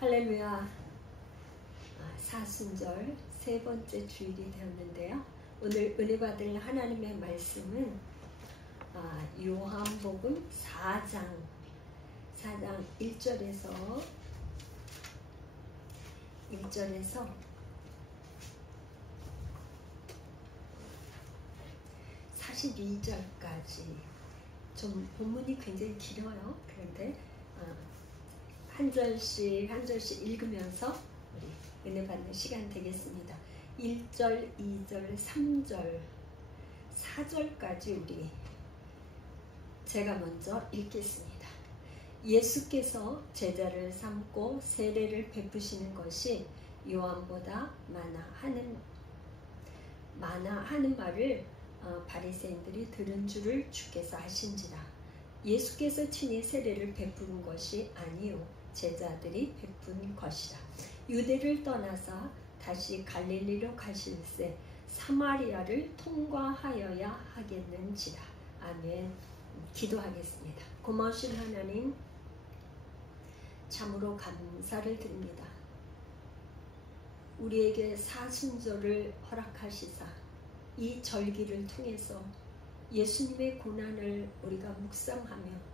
할렐루야. 사순절 세 번째 주일이 되었는데요. 오늘 은혜 받을 하나님의 말씀은 요한복음 4장 1절에서 42절까지. 좀 본문이 굉장히 길어요. 그런데 한 절씩 읽으면서 우리 은혜 받는 시간 되겠습니다. 1절, 2절, 3절, 4절까지 우리 제가 먼저 읽겠습니다. 예수께서 제자를 삼고 세례를 베푸시는 것이 요한보다 많아 하는 말을 바리새인들이 들은 줄을 주께서 아신지라. 예수께서 친히 세례를 베푸는 것이 아니요 제자들이 베푼 것이라. 유대를 떠나서 다시 갈릴리로 가실새 사마리아를 통과하여야 하겠는지라. 아멘. 기도하겠습니다. 고마우신 하나님, 참으로 감사를 드립니다. 우리에게 사순절을 허락하시사 이 절기를 통해서 예수님의 고난을 우리가 묵상하며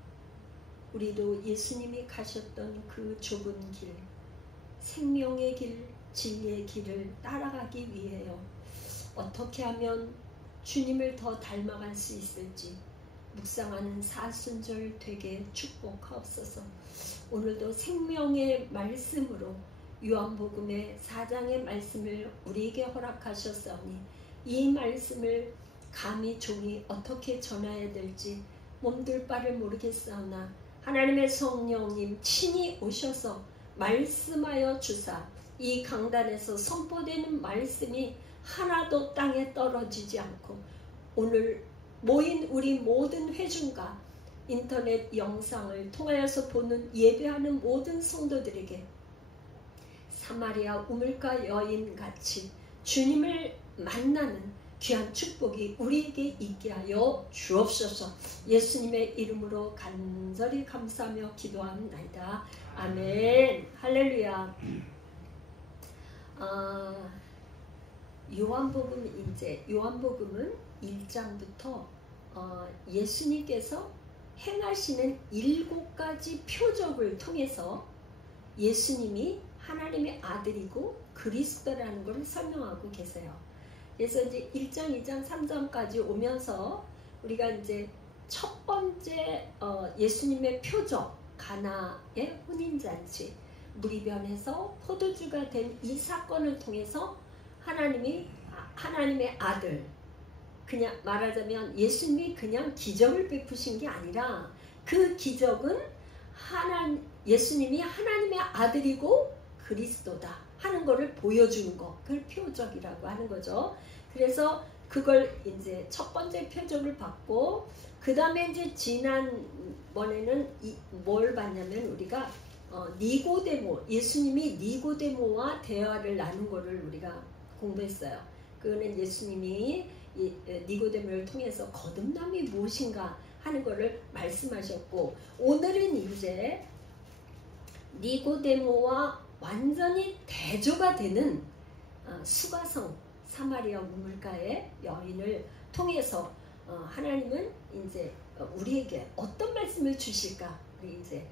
우리도 예수님이 가셨던 그 좁은 길, 생명의 길, 진리의 길을 따라가기 위해요. 어떻게 하면 주님을 더 닮아갈 수 있을지 묵상하는 사순절 되게 축복하옵소서. 오늘도 생명의 말씀으로 요한복음의 4장의 말씀을 우리에게 허락하셨사오니 이 말씀을 감히 종이 어떻게 전해야 될지 몸둘 바를 모르겠사오나 하나님의 성령님 친히 오셔서 말씀하여 주사 이 강단에서 선포되는 말씀이 하나도 땅에 떨어지지 않고 오늘 모인 우리 모든 회중과 인터넷 영상을 통하여서 보는 예배하는 모든 성도들에게 사마리아 우물가 여인같이 주님을 만나는 귀한 축복이 우리에게 있게 하여 주옵소서. 예수님의 이름으로 간절히 감사하며 기도합니다. 아멘. 할렐루야. 요한복음은 1장부터 예수님께서 행하시는 7가지 표적을 통해서 예수님이 하나님의 아들이고 그리스도라는 것을 설명하고 계세요. 그래서 이제 1장, 2장, 3장까지 오면서 우리가 이제 첫 번째 예수님의 표적, 가나의 혼인잔치, 물이 변해서 포도주가 된 이 사건을 통해서 하나님의 아들, 그냥 말하자면 예수님이 그냥 기적을 베푸신 게 아니라 그 기적은 예수님이 하나님의 아들이고 그리스도다 하는 것을 보여주는 것, 그걸 표적이라고 하는 거죠. 그래서 그걸 이제 첫 번째 표적을 받고 그 다음에 이제 지난번에는 뭘 봤냐면 우리가 니고데모, 예수님이 니고데모와 대화를 나눈 것을 우리가 공부했어요. 그거는 예수님이 니고데모를 통해서 거듭남이 무엇인가 하는 것을 말씀하셨고, 오늘은 이제 니고데모와 완전히 대조가 되는 수가성 사마리아 우물가의 여인을 통해서 하나님은 이제 우리에게 어떤 말씀을 주실까? 우리 이제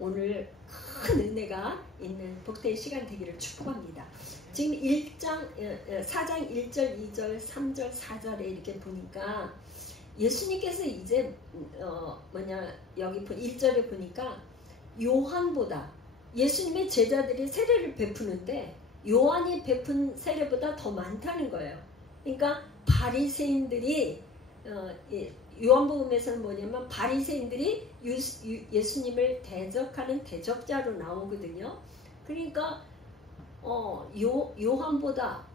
오늘 큰 은혜가 있는 복된 시간 되기를 축복합니다. 지금 4장 1절, 2절, 3절, 4절에 이렇게 보니까 예수님께서 이제 여기 1절에 보니까 요한보다 예수님의 제자들이 세례를 베푸는데 요한이 베푼 세례보다 더 많다는 거예요. 그러니까 바리새인들이 요한복음에서는 뭐냐면 바리새인들이 예수님을 대적하는 대적자로 나오거든요. 그러니까 요한보다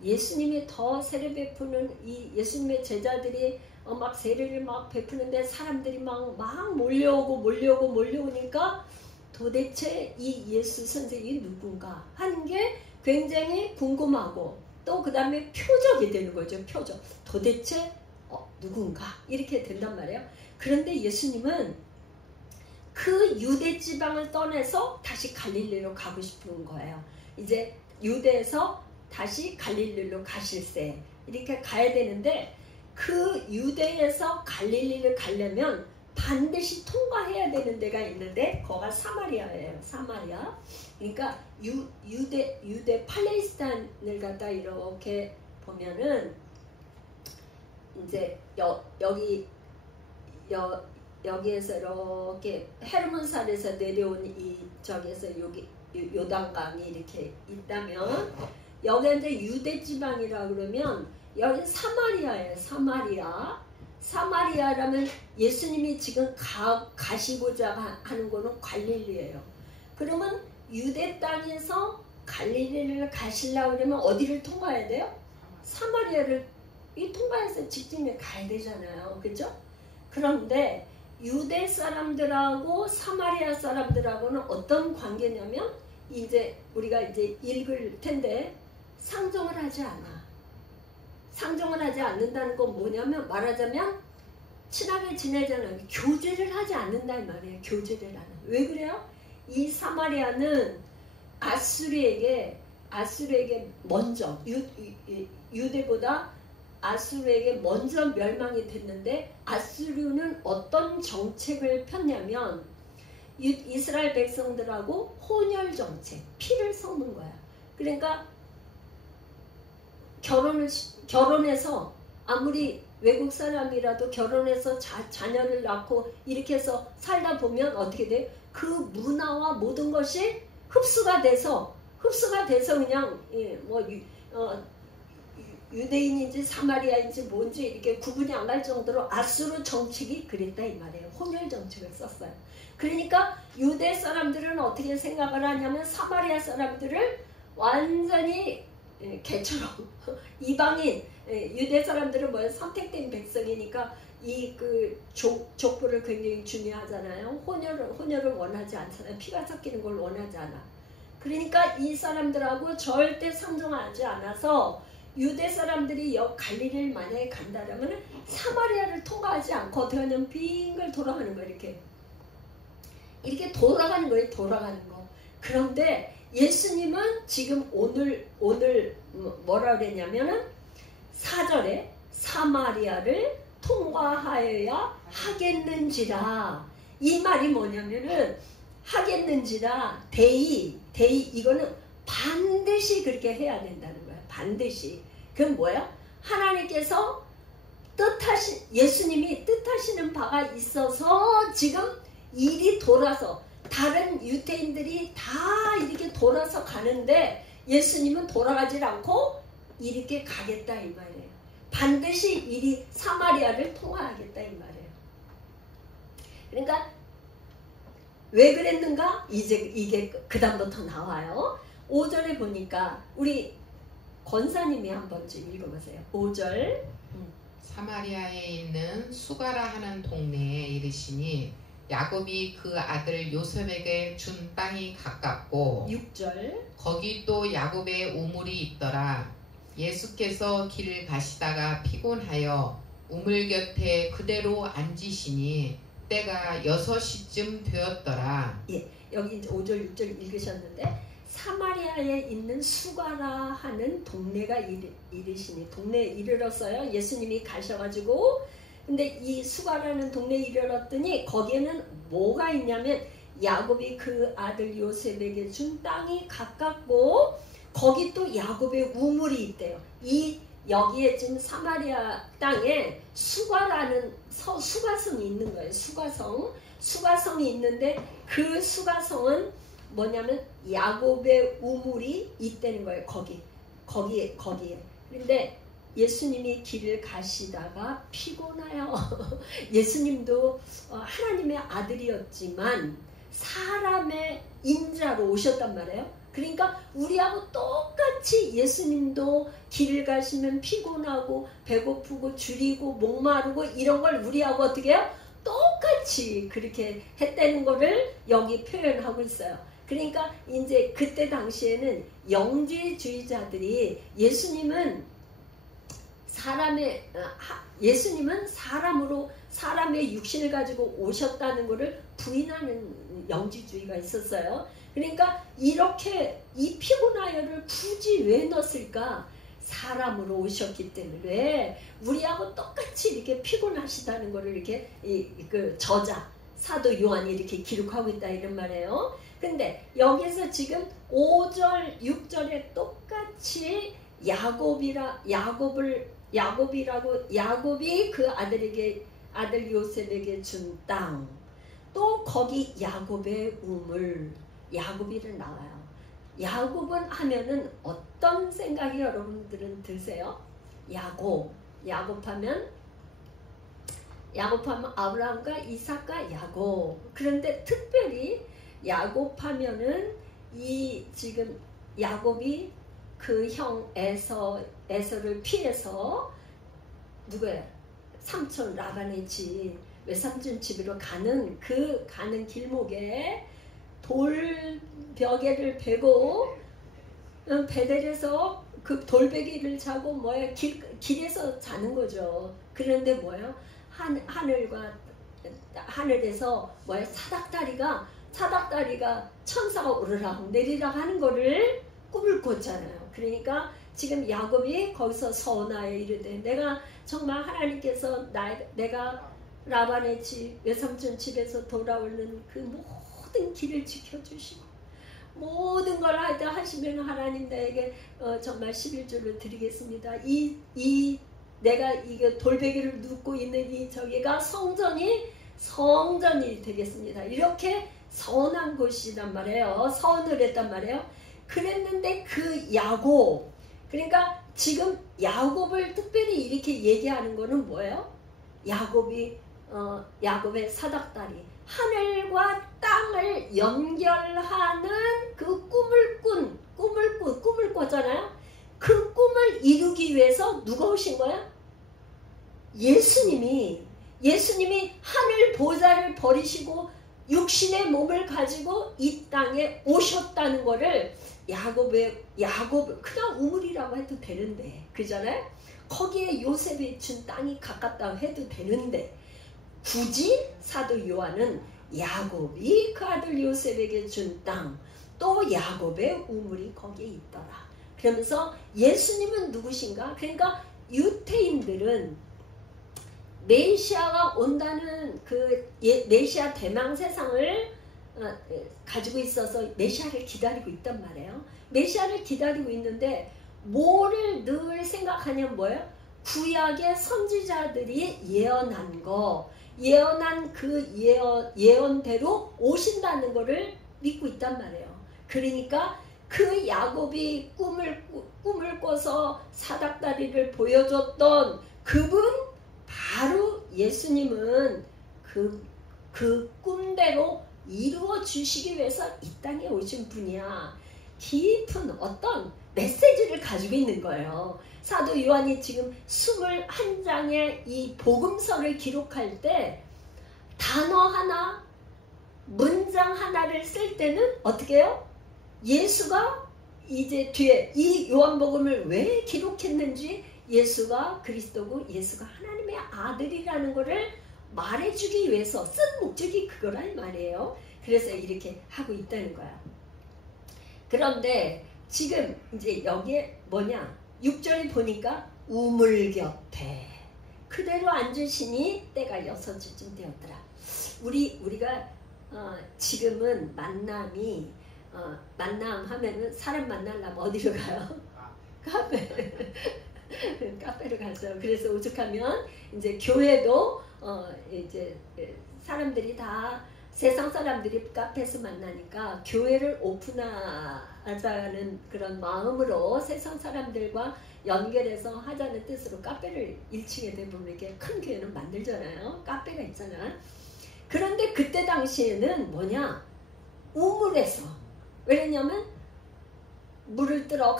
예수님이 더 세례 베푸는 이 예수님의 제자들이 막 세례를 막 베푸는데 사람들이 막 몰려오니까 도대체 이 예수 선생이 누군가 하는 게 굉장히 궁금하고 또 그 다음에 표적이 되는 거죠. 표적. 도대체 누군가 이렇게 된단 말이에요. 그런데 예수님은 그 유대 지방을 떠나서 다시 갈릴리로 가고 싶은 거예요. 이제 유대에서 다시 갈릴리로 가실세 이렇게 가야 되는데 그 유대에서 갈릴리를 가려면 반드시 통과해야 되는 데가 있는데 거기가 사마리아예요. 사마리아. 그러니까 유대 팔레스타인을 갖다 이렇게 보면은 이제 여기에서 이렇게 헤르몬산에서 내려온 이 저기에서 여기 요단강이 이렇게 있다면 여기 이제 유대 지방이라 그러면 여기 사마리아예요. 사마리아라면 예수님이 지금 가시고자 하는 거는 갈릴리예요. 그러면 유대 땅에서 갈릴리를 가시려고 그러면 어디를 통과해야 돼요? 사마리아를 통과해서 직진에 가야 되잖아요. 그죠? 그런데 유대 사람들하고 사마리아 사람들하고는 어떤 관계냐면 이제 우리가 이제 읽을 텐데 상종을 하지 않아. 상종을 하지 않는다는 건 뭐냐면 말하자면 친하게 지내잖아요. 교제를 하지 않는다는 말이에요. 교제를 하는. 왜 그래요? 이 사마리아는 아수르에게 먼저 유대보다 아수르에게 먼저 멸망이 됐는데 아수르는 어떤 정책을 폈냐면 이스라엘 백성들하고 혼혈 정책, 피를 섞는 거야. 그러니까 결혼해서 아무리 외국 사람이라도 결혼해서 자녀를 낳고 이렇게 해서 살다 보면 어떻게 돼? 그 문화와 모든 것이 흡수가 돼서 그냥 유대인인지 사마리아인지 뭔지 이렇게 구분이 안 갈 정도로 아수르 정책이 그랬다 이 말이에요. 혼혈 정책을 썼어요. 그러니까 유대 사람들은 어떻게 생각을 하냐면 사마리아 사람들을 완전히 개처럼 이방인 유대 사람들은 뭐예요? 선택된 백성이니까 이 그 족보를 굉장히 중요하잖아요. 혼혈을 원하지 않잖아요. 피가 섞이는 걸 원하지 않아. 그러니까 이 사람들하고 절대 상종하지 않아서 유대 사람들이 갈릴리를 만약에 간다라면 사마리아를 통과하지 않고 어떻게 하냐면 빙글 돌아가는 거예요. 이렇게 돌아가는 거예요. 돌아가는 거. 그런데 예수님은 지금 오늘 뭐라 그랬냐면은 4절에 사마리아를 통과하여야 하겠는지라. 이 말이 뭐냐면은 하겠는지라 데이 이거는 반드시 그렇게 해야 된다는 거예요. 반드시. 그건 뭐야? 하나님께서 예수님이 뜻하시는 바가 있어서 지금 일이 돌아서 다른 유대인들이 다 이렇게 돌아서 가는데 예수님은 돌아가질 않고 이렇게 가겠다 이 말이에요. 반드시 일이 사마리아를 통과하겠다 이 말이에요. 그러니까 왜 그랬는가? 이게 그 다음부터 나와요. 5절에 보니까 우리 권사님이 한번 좀 읽어보세요. 5절. 사마리아에 있는 수가라 하는 동네에 이르시니 야곱이 그 아들 요셉에게 준 땅이 가깝고 6절. 거기 또 야곱의 우물이 있더라. 예수께서 길을 가시다가 피곤하여 우물 곁에 그대로 앉으시니 때가 6시쯤 되었더라. 예, 여기 이제 5절 6절 읽으셨는데 사마리아에 있는 수가라 하는 동네가 이르시니 동네에 이르렀어요. 예수님이 가셔가지고 근데 이 수가라는 동네에 이르렀더니 거기에는 뭐가 있냐면 야곱이 그 아들 요셉에게 준 땅이 가깝고 거기 또 야곱의 우물이 있대요. 여기에 지금 사마리아 땅에 수가라는 수가성이 있는 거예요. 수가성이 있는데 그 수가성은 뭐냐면 야곱의 우물이 있다는 거예요. 거기에. 그런데 예수님이 길을 가시다가 피곤해요. 예수님도 하나님의 아들이었지만 사람의 인자로 오셨단 말이에요. 그러니까 우리하고 똑같이 예수님도 길을 가시면 피곤하고 배고프고 줄이고 목마르고 이런 걸 우리하고 어떻게 해요? 똑같이 그렇게 했다는 거를 여기 표현하고 있어요. 그러니까 이제 그때 당시에는 영지주의자들이 예수님은 사람의 예수님은 사람의 육신을 가지고 오셨다는 것을 부인하는 영지주의가 있었어요. 그러니까 이렇게 이 피곤하여를 굳이 왜 넣었을까? 사람으로 오셨기 때문에 우리하고 똑같이 이렇게 피곤하시다는 것을 이렇게 그 저자 사도 요한이 이렇게 기록하고 있다 이런 말이에요. 근데 여기서 지금 5절 6절에 똑같이 야곱이 그 아들 요셉에게 준 땅, 또 거기 야곱의 우물, 야곱이를 나와요. 야곱은 하면은 어떤 생각이 여러분들은 드세요? 야곱하면 아브라함과 이삭과 야곱. 그런데 특별히 야곱하면은 이 지금 야곱이 그 형 에서를 피해서 누구야? 삼촌 라반의 집, 외삼촌 집으로 가는 길목에 돌벽에를 베고 베델에서 그 돌베개를 자고 길에서 자는 거죠. 그런데 뭐예요? 하늘에서 사닥다리가 천사가 오르락 내리락 하는 거를 꿈을 꿨잖아요. 그러니까 지금 야곱이 거기서 서원하여 이르되 내가 정말 하나님께서 내가 라반의 집, 외삼촌 집에서 돌아오는 그 모든 길을 지켜주시고 모든 걸 하시면 하나님 나에게 정말 11조를 드리겠습니다. 내가 이게 돌베개를 눕고 있는 이 저기가 성전이 되겠습니다. 이렇게 서운한 곳이란 말이에요. 서운을 했단 말이에요. 그랬는데 그 야곱, 그러니까 지금 야곱을 특별히 이렇게 얘기하는 거는 뭐예요? 야곱의 사닥다리, 하늘과 땅을 연결하는 그 꿈을 꿨잖아요. 그 꿈을 이루기 위해서 누가 오신 거야? 예수님이 하늘 보좌를 버리시고 육신의 몸을 가지고 이 땅에 오셨다는 거를 야곱 그냥 우물이라고 해도 되는데, 그잖아요? 거기에 요셉이 준 땅이 가깝다고 해도 되는데 굳이 사도 요한은 야곱이 그 아들 요셉에게 준 땅, 또 야곱의 우물이 거기에 있더라. 그러면서 예수님은 누구신가? 그러니까 유태인들은 메시아가 온다는 그 메시아 대망 세상을 가지고 있어서 메시아를 기다리고 있단 말이에요. 메시아를 기다리고 있는데 뭐를 늘 생각하냐면 뭐예요? 구약의 선지자들이 예언한 그 예언대로 오신다는 것을 믿고 있단 말이에요. 그러니까 그 야곱이 꿈을 꿔서 사닥다리를 보여줬던 그분, 바로 예수님은 그 꿈대로 이루어 주시기 위해서 이 땅에 오신 분이야. 깊은 어떤 메시지를 가지고 있는 거예요. 사도 요한이 지금 21장의 이 복음서를 기록할 때 단어 하나, 문장 하나를 쓸 때는 어떻게 해요? 예수가 이제 뒤에 이 요한복음을 왜 기록했는지, 예수가 그리스도고 예수가 하나님의 아들이라는 것을 말해주기 위해서 쓴 목적이 그거란 말이에요. 그래서 이렇게 하고 있다는 거야. 그런데 지금 이제 여기에 뭐냐, 6절에 보니까 우물 곁에 그대로 앉으시니 때가 6시쯤 되었더라. 우리가 지금은 만남 하면은 사람 만나려면 어디로 가요? 카페로 가죠. 그래서 오죽하면 이제 교회도 이제 사람들이 다 세상 사람들이 카페에서 만나니까 교회를 오픈하자는 그런 마음으로 세상 사람들과 연결해서 하자는 뜻으로 카페를 1층에 대부분 이렇게 큰 교회는 만들잖아요. 카페가 있잖아. 그런데 그때 당시에는 뭐냐, 우물에서, 왜냐면 물을 뜨러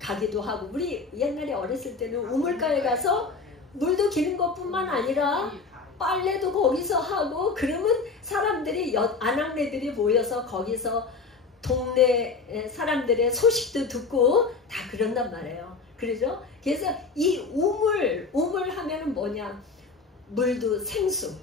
가기도 하고, 우리 옛날에 어렸을 때는 우물가에 가서 물도 기는 것뿐만 아니라 빨래도 거기서 하고, 그러면 사람들이 아낙네들이 모여서 거기서 동네 사람들의 소식도 듣고 다 그런단 말이에요. 그러죠? 그래서 이 우물 하면은 뭐냐? 물도 생수,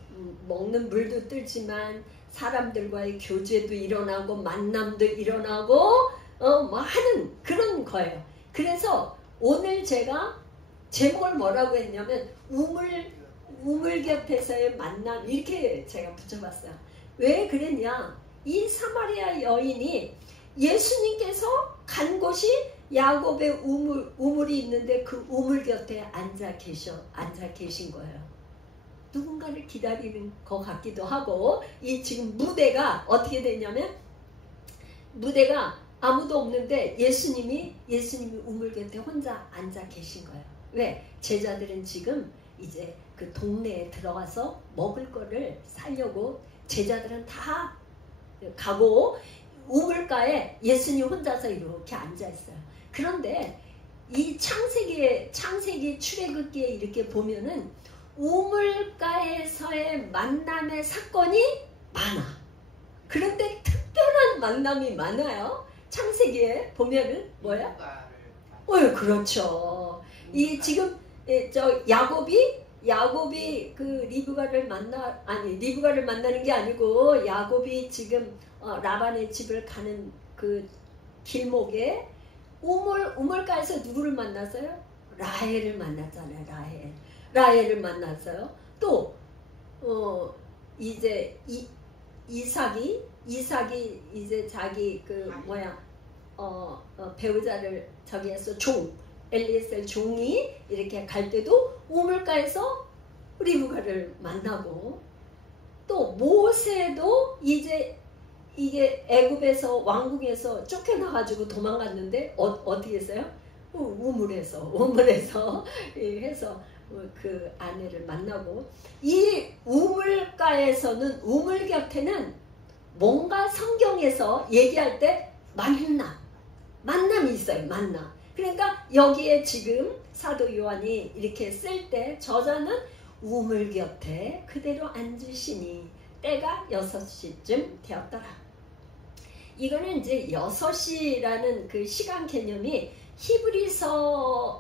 먹는 물도 뜨지만 사람들과의 교제도 일어나고 만남도 일어나고 뭐 하는 그런 거예요. 그래서 오늘 제가 제목을 뭐라고 했냐면 우물 곁에서의 만남 이렇게 제가 붙여봤어요. 왜 그랬냐? 이 사마리아 여인이 예수님께서 간 곳이 야곱의 우물이 있는데 그 우물 곁에 앉아 계신 거예요. 누군가를 기다리는 것 같기도 하고 이 지금 무대가 어떻게 되냐면 무대가 아무도 없는데 예수님이 우물 곁에 혼자 앉아 계신 거예요. 왜? 제자들은 지금 이제 그 동네에 들어가서 먹을 거를 사려고 제자들은 다 가고 우물가에 예수님 혼자서 이렇게 앉아 있어요. 그런데 이 창세기 출애굽기에 이렇게 보면은 우물가에서의 만남의 사건이 많아. 그런데 특별한 만남이 많아요. 창세기에 보면은 뭐야? 그렇죠. 이 지금 저 야곱이 그 리브가를 만나는 게 아니고 야곱이 지금 라반의 집을 가는 그 길목에 우물가에서 누구를 만났어요? 라헬을 만났잖아요. 라헬을 만났어요. 또 이제 이삭이 이제 자기 그 배우자를 저기에서 엘리에셀 종이 이렇게 갈 때도 우물가에서 리브가를 만나고 또 모세도 이제 이게 애굽에서 왕궁에서 쫓겨나가지고 도망갔는데 어떻게 했어요? 우물에서 해서 그 아내를 만나고 이 우물가에서는 우물 곁에는 뭔가 성경에서 얘기할 때 만남이 있어요. 만남. 그러니까 여기에 지금 사도 요한이 이렇게 쓸 때 저자는 우물 곁에 그대로 앉으시니 때가 6시쯤 되었더라. 이거는 이제 6시라는 그 시간 개념이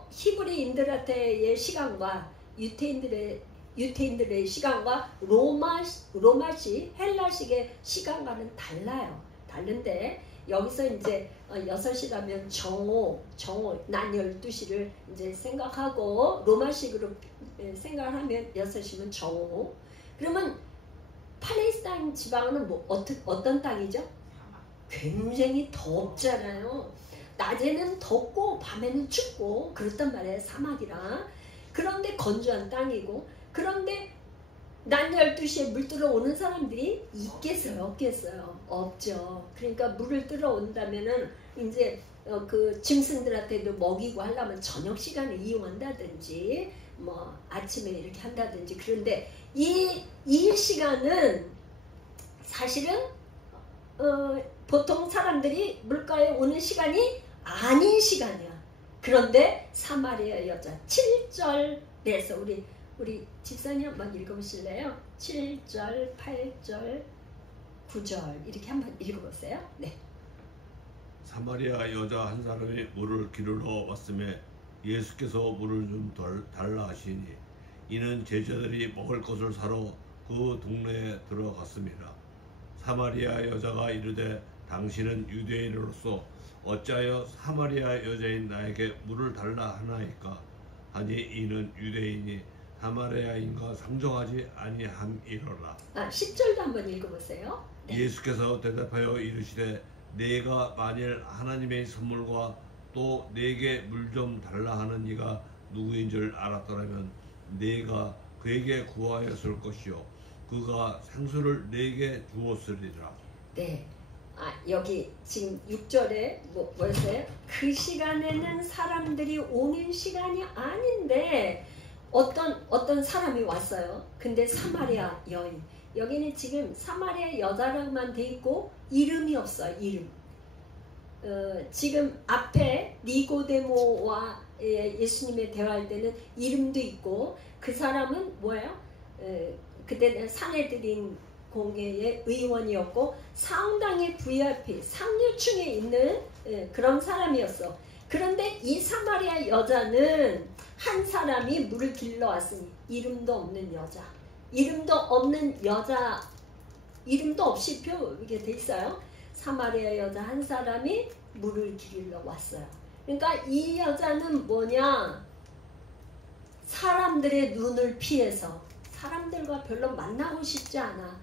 히브리인들한테의 시간과 유태인들의 시간과 로마식 헬라식의 시간과는 달라요. 다른데 여기서 이제 6시라면 정오 낮 12시를 이제 생각하고 로마식으로 생각하면 6시면 정오. 그러면 팔레스타인 지방은 뭐 어떤 땅이죠? 굉장히 덥잖아요. 낮에는 덥고 밤에는 춥고 그렇단 말이에요. 사막이라. 그런데 건조한 땅이고 그런데 낮 12시에 물 들어오는 사람들이 있겠어요? 없겠어요? 없죠. 그러니까 물을 들어온다면은 이제 그 짐승들한테도 먹이고 하려면 저녁 시간을 이용한다든지 뭐 아침에 이렇게 한다든지. 그런데 이 시간은 사실은 보통 사람들이 물가에 오는 시간이 아닌 시간이야. 그런데 사마리아 여자 7절에서 우리 집사님 한번 읽어보실래요? 7절, 8절, 9절 이렇게 한번 읽어보세요. 네. 사마리아 여자 한 사람이 물을 기르러 왔음에 예수께서 물을 좀 달라 하시니 이는 제자들이 먹을 것을 사러 그 동네에 들어갔습니다. 사마리아 여자가 이르되 당신은 유대인으로서 어찌하여 사마리아 여자인 나에게 물을 달라 하나이까 하니 이는 유대인이 사마리아인과 상종하지 아니함이로라. 10절도 한번 읽어보세요. 네. 예수께서 대답하여 이르시되 내가 만일 하나님의 선물과 또 내게 물 좀 달라 하는 이가 누구인 줄 알았더라면 내가 그에게 구하였을 것이요 그가 생수를 내게 주었으리라. 네. 여기 지금 6절에 뭐였어요? 그 시간에는 사람들이 오는 시간이 아닌데 어떤 사람이 왔어요. 근데 사마리아 여인. 여기는 지금 사마리아 여자랑만 돼 있고 이름이 없어요. 이름. 지금 앞에 니고데모와 예수님의 대화할 때는 이름도 있고 그 사람은 뭐예요? 그때는 산헤드린 공회의 의원이었고 상당히 VIP 상류층에 있는 그런 사람이었어. 그런데 이 사마리아 여자는 한 사람이 물을 길러 왔으니 이름도 없는 여자, 이름도 없는 여자, 이름도 없이 이렇게 돼 있어요. 사마리아 여자 한 사람이 물을 길러 왔어요. 그러니까 이 여자는 뭐냐, 사람들의 눈을 피해서 사람들과 별로 만나고 싶지 않아.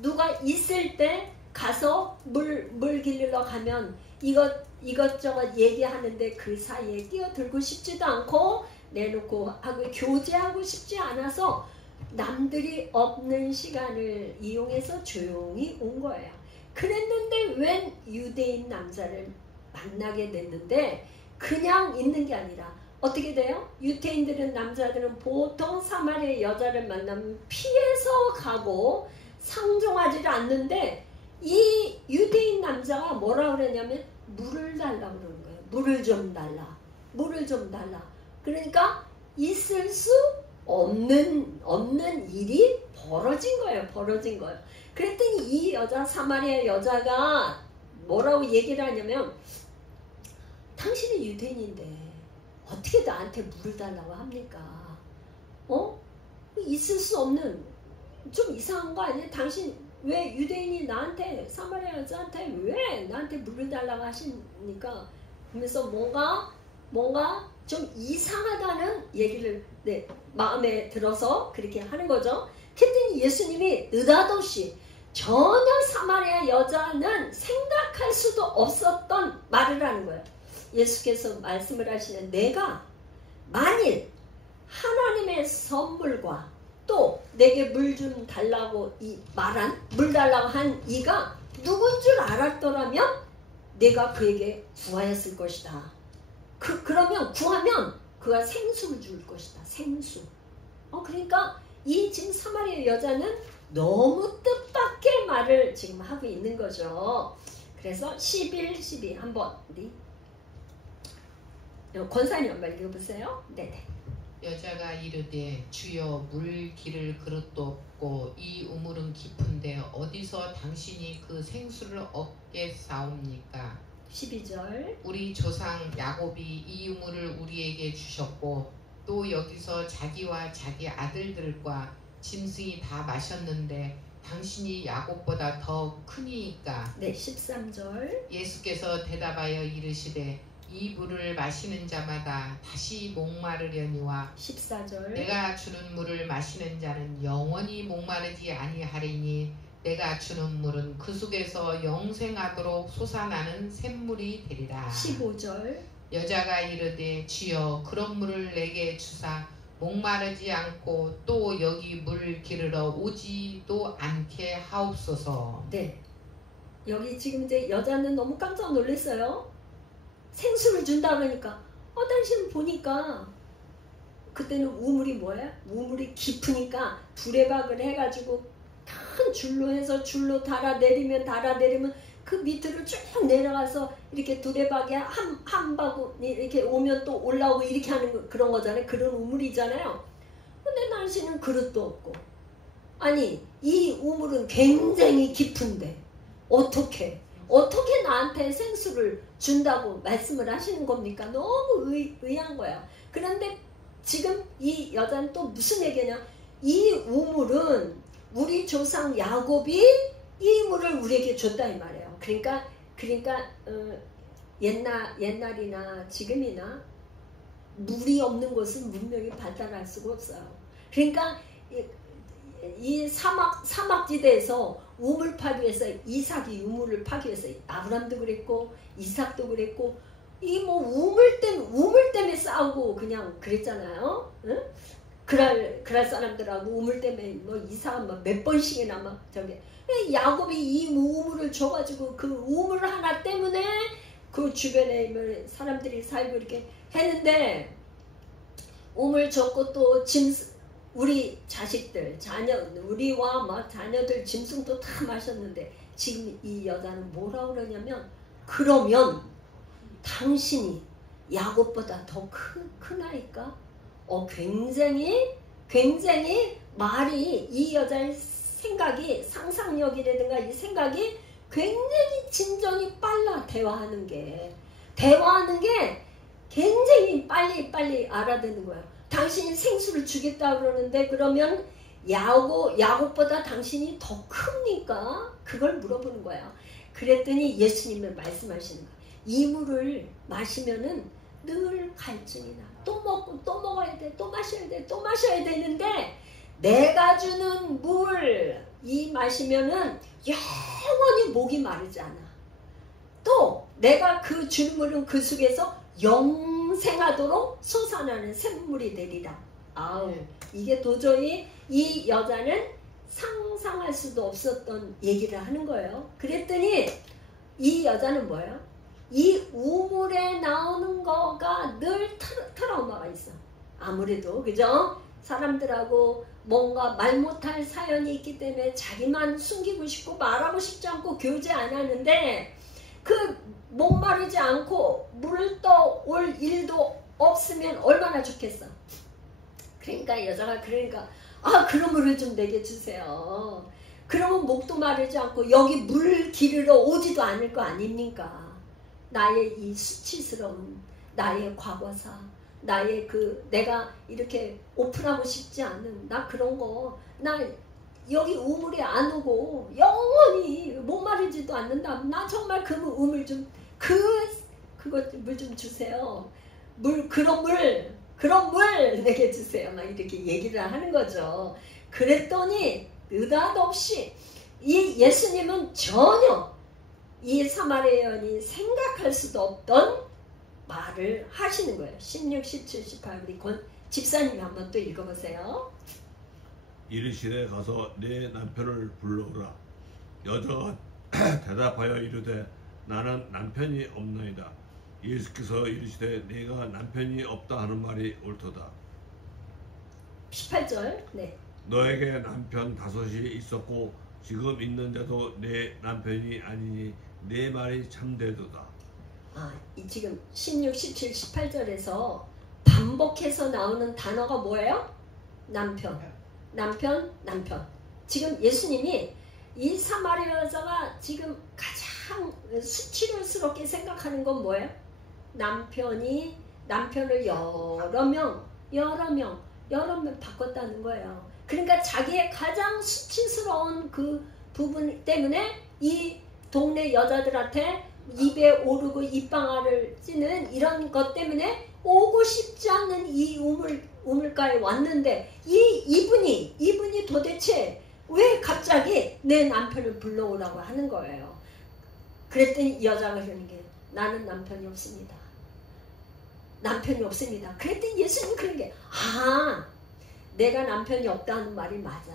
누가 있을 때 가서 물 길러 가면 이것저것 얘기하는데 그 사이에 끼어들고 싶지도 않고 내놓고 하고 교제하고 싶지 않아서 남들이 없는 시간을 이용해서 조용히 온 거예요. 그랬는데 웬 유대인 남자를 만나게 됐는데 그냥 있는 게 아니라 어떻게 돼요? 유대인들은 남자들은 보통 사마리아 여자를 만나면 피해서 가고 상종하지를 않는데 이 유대인 남자가 뭐라 그러냐면 물을 달라고 그러는 거예요. 물을 좀 달라. 물을 좀 달라. 그러니까 있을 수 없는 일이 벌어진 거예요. 벌어진 거예요. 그랬더니 이 여자, 사마리아 여자가 뭐라고 얘기를 하냐면 당신은 유대인인데 어떻게 나한테 물을 달라고 합니까? 있을 수 없는, 좀 이상한 거 아니에요? 당신 왜 유대인이 나한테, 사마리아 여자한테 왜 나한테 물을 달라고 하시니까 그러면서 뭔가 좀 이상하다는 얘기를 마음에 들어서 그렇게 하는 거죠. 그랬더니 예수님이 느닷없이 전혀 사마리아 여자는 생각할 수도 없었던 말을 하는 거예요. 예수께서 말씀을 하시는, 내가 만일 하나님의 선물과 또 내게 물 좀 달라고 물 달라고 한 이가 누군 줄 알았더라면 내가 그에게 구하였을 것이다. 그러면 구하면 그가 생수를 줄 것이다. 생수. 그러니까 이 지금 사마리아 여자는 너무 뜻밖의 말을 지금 하고 있는 거죠. 그래서 11, 12 한번 우리 권사님 한번 읽어보세요. 네네. 여자가 이르되 주여 물 기를 그릇도 없고 이 우물은 깊은데 어디서 당신이 그 생수를 얻겠사옵니까? 12절. 우리 조상 야곱이 이 우물을 우리에게 주셨고 또 여기서 자기와 자기 아들들과 짐승이 다 마셨는데 당신이 야곱보다 더 크니이까. 네, 13절. 예수께서 대답하여 이르시되 이 물을 마시는 자마다 다시 목마르려니와 14절. 내가 주는 물을 마시는 자는 영원히 목마르지 아니하리니 내가 주는 물은 그 속에서 영생하도록 솟아나는 샘물이 되리라. 15절. 여자가 이르되 주여 그런 물을 내게 주사 목마르지 않고 또 여기 물 기르러 오지도 않게 하옵소서. 네. 여기 지금 이제 여자는 너무 깜짝 놀랐어요. 생수를 준다 그러니까 당신 보니까 그때는 우물이 뭐야? 우물이 깊으니까 두레박을 해가지고 큰 줄로 해서 줄로 달아 내리면 그 밑으로 쭉 내려가서 이렇게 두레박에 한 바구니 이렇게 오면 또 올라오고 이렇게 하는 그런 거잖아요. 그런 우물이잖아요. 근데 당신은 그릇도 없고, 아니 이 우물은 굉장히 깊은데 어떻게 나한테 생수를 준다고 말씀을 하시는 겁니까? 너무 의아한 거야. 그런데 지금 이 여자는 또 무슨 얘기냐? 이 우물은 우리 조상 야곱이 이 물을 우리에게 줬다 이 말이에요. 그러니까 옛날이나 지금이나 물이 없는 곳은 문명이 발달할 수가 없어요. 그러니까 이 사막지대에서 우물 파기 위해서 이삭이 우물을 파기 위해서 아브람도 그랬고 이삭도 그랬고 이 뭐 우물 때문에 싸우고 그냥 그랬잖아요. 응? 그럴 사람들하고 우물 때문에 뭐 이삭은 뭐 몇 번씩이나 막 야곱이 이 우물을 줘가지고 그 우물 하나 때문에 그 주변에 사람들이 살고 이렇게 했는데 우물 줬고 또 우리 자식들, 우리와 막 자녀들 짐승도 다 마셨는데 지금 이 여자는 뭐라 그러냐면 그러면 당신이 야곱보다 더 크나이까? 굉장히 말이 이 여자의 생각이 상상력이라든가 이 생각이 굉장히 진전이 빨라 대화하는 게. 대화하는 게 굉장히 빨리 알아듣는 거예요. 당신이 생수를 주겠다 그러는데 그러면 야곱보다 당신이 더 큽니까? 그걸 물어보는 거예요. 그랬더니 예수님은 말씀하시는 거예요. 이 물을 마시면은 늘 갈증이 나. 또 먹고 또 먹어야 돼. 또 마셔야 돼. 또 마셔야 되는데 내가 주는 물 이 마시면은 영원히 목이 마르지 않아. 또 내가 그 주는 물은 그 속에서 영생하도록 솟아나는 샘물이 되리라. 아우, 이게 도저히 이 여자는 상상할 수도 없었던 얘기를 하는 거예요. 그랬더니 이 여자는 뭐예요? 이 우물에 나오는 거가 늘 트라우마가 있어. 아무래도 그죠? 사람들하고 뭔가 말 못할 사연이 있기 때문에 자기만 숨기고 싶고 말하고 싶지 않고 교제 안 하는데 그 목마르지 않고 물 떠올 일도 없으면 얼마나 좋겠어. 그러니까 여자가 그런 물을 좀 내게 주세요. 그러면 목도 마르지 않고 여기 물 기르러 오지도 않을 거 아닙니까? 나의 이 수치스러운 나의 과거사, 나의 내가 이렇게 오픈하고 싶지 않은 나 그런 거, 나 여기 우물에 안 오고 영원히 목마르지도 않는다. 나 정말 그 우물 좀 물 좀 주세요. 그런 물 내게 주세요. 막 이렇게 얘기를 하는 거죠. 그랬더니 느닷없이 이 예수님은 전혀 이 사마리아 여인이 생각할 수도 없던 말을 하시는 거예요. 16, 17, 18 우리 집사님이 한번 또 읽어보세요. 이르시되 가서 내 남편을 불러오라. 여자가 대답하여 이르되 나는 남편이 없나이다. 예수께서 이르시되 내가 남편이 없다 하는 말이 옳도다. 18절 네. 너에게 남편 5이 있었고 지금 있는 자도 내 남편이 아니니 내 말이 참되도다. 지금 16, 17, 18절에서 반복해서 나오는 단어가 뭐예요? 남편. 지금 예수님이 이 사마리아 여자가 지금 가장 수치스럽게 생각하는 건 뭐예요? 남편을 여러 명 바꿨다는 거예요. 그러니까 자기의 가장 수치스러운 그 부분 때문에 이 동네 여자들한테 입에 오르고 입방아를 찌는 이런 것 때문에 오고 싶지 않는 이 우물가에 왔는데 이분이 도대체 왜 갑자기 내 남편을 불러오라고 하는 거예요. 그랬더니 이 여자가 그러는 게 나는 남편이 없습니다. 그랬더니 예수님 그런 게 내가 남편이 없다는 말이 맞아.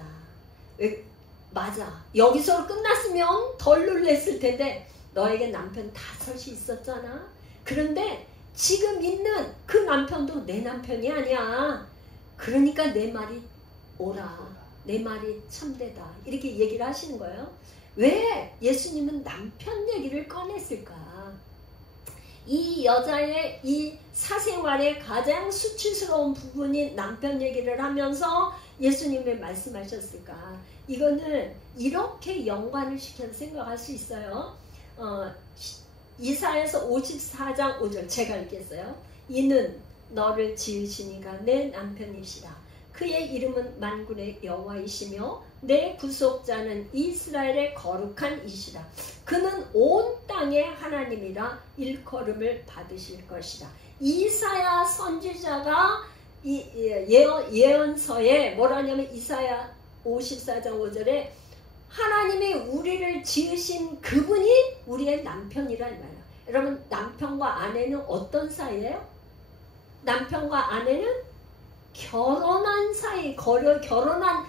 맞아. 여기서 끝났으면 덜 놀랬을 텐데 너에게 남편 5이 있었잖아. 그런데 지금 있는 그 남편도 내 남편이 아니야. 그러니까 내 말이 옳아. 내 말이 참되다. 이렇게 얘기를 하시는 거예요. 왜 예수님은 남편 얘기를 꺼냈을까? 이 여자의 이 사생활의 가장 수치스러운 부분이 남편 얘기를 하면서 예수님이 말씀하셨을까? 이거는 이렇게 연관을 시켜서 생각할 수 있어요. 이사야서 54장 5절 제가 읽겠어요. 이는 너를 지으시니가 내 남편이시라. 그의 이름은 만군의 여호와이시며 내 구속자는 이스라엘의 거룩한 이시라. 그는 온 땅의 하나님이라 일컬음을 받으실 것이다. 이사야 선지자가 예언서에 뭐라냐면 이사야 54장 5절에 하나님이 우리를 지으신 그분이 우리의 남편이란 말이야. 여러분 남편과 아내는 어떤 사이예요? 남편과 아내는 결혼한 사이, 결혼한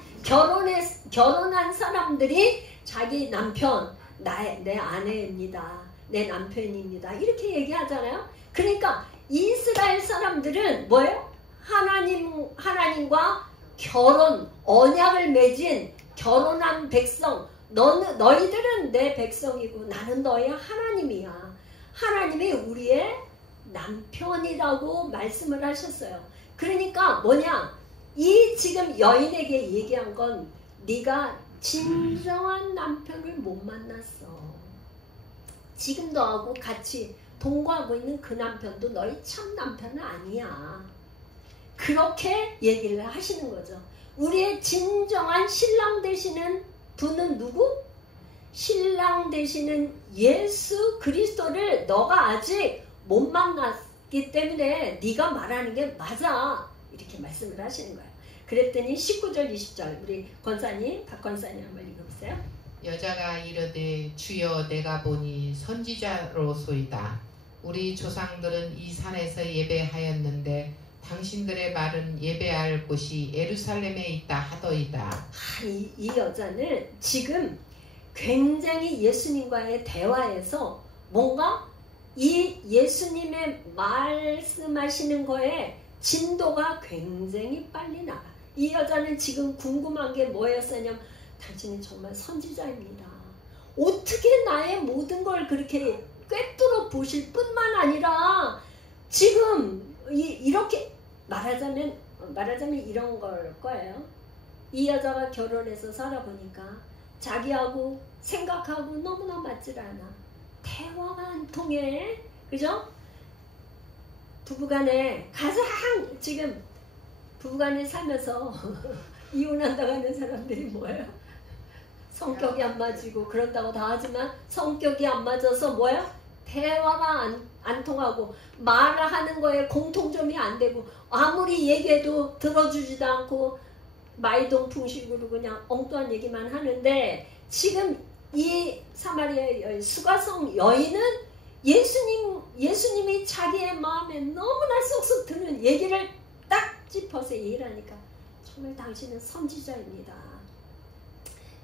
사람들이 자기 남편, 내 아내입니다. 내 남편입니다. 이렇게 얘기하잖아요. 그러니까 이스라엘 사람들은 뭐예요? 하나님과 언약을 맺은 결혼한 백성, 너희들은 내 백성이고 나는 너의 하나님이야. 하나님이 우리의 남편이라고 말씀을 하셨어요. 그러니까 뭐냐? 이 지금 여인에게 얘기한 건 네가 진정한 남편을 못 만났어. 지금 너하고 같이 동거하고 있는 그 남편도 너희 참 남편은 아니야. 그렇게 얘기를 하시는 거죠. 우리의 진정한 신랑 되시는 분은 누구? 신랑 되시는 예수 그리스도를 너가 아직 못 만났기 때문에 네가 말하는 게 맞아. 이렇게 말씀을 하시는 거예요. 그랬더니 19절 20절 우리 권사님 박 권사님 한번 읽어보세요. 여자가 이르되 주여 내가 보니 선지자로소이다. 우리 조상들은 이 산에서 예배하였는데 당신들의 말은 예배할 곳이 예루살렘에 있다 하더이다. 이 여자는 지금 굉장히 예수님과의 대화에서 뭔가 이 예수님의 말씀하시는 거에 진도가 굉장히 빨리 나가. 이 여자는 지금 궁금한 게 뭐였냐면 당신은 정말 선지자입니다. 어떻게 나의 모든 걸 그렇게 꿰뚫어 보실 뿐만 아니라 지금 이렇게 말하자면 이런 걸 거예요. 이 여자가 결혼해서 살아보니까 자기하고 생각하고 너무나 맞질 않아. 대화가 안 통해. 그죠? 부부간에 가장 지금 부부간에 살면서 이혼한다고 하는 사람들이 뭐예요? 성격이 안 맞고 그런다고 다 하지만 성격이 안 맞아서 뭐야? 대화가 안 통하고 말하는 거에 공통점이 안 되고 아무리 얘기해도 들어주지도 않고 마이동풍식으로 그냥 엉뚱한 얘기만 하는데 지금 이 사마리아 수가성 여인은 예수님이 자기의 마음에 너무나 쏙쏙 드는 얘기를 딱 짚어서 얘기를 하니까 정말 당신은 선지자입니다.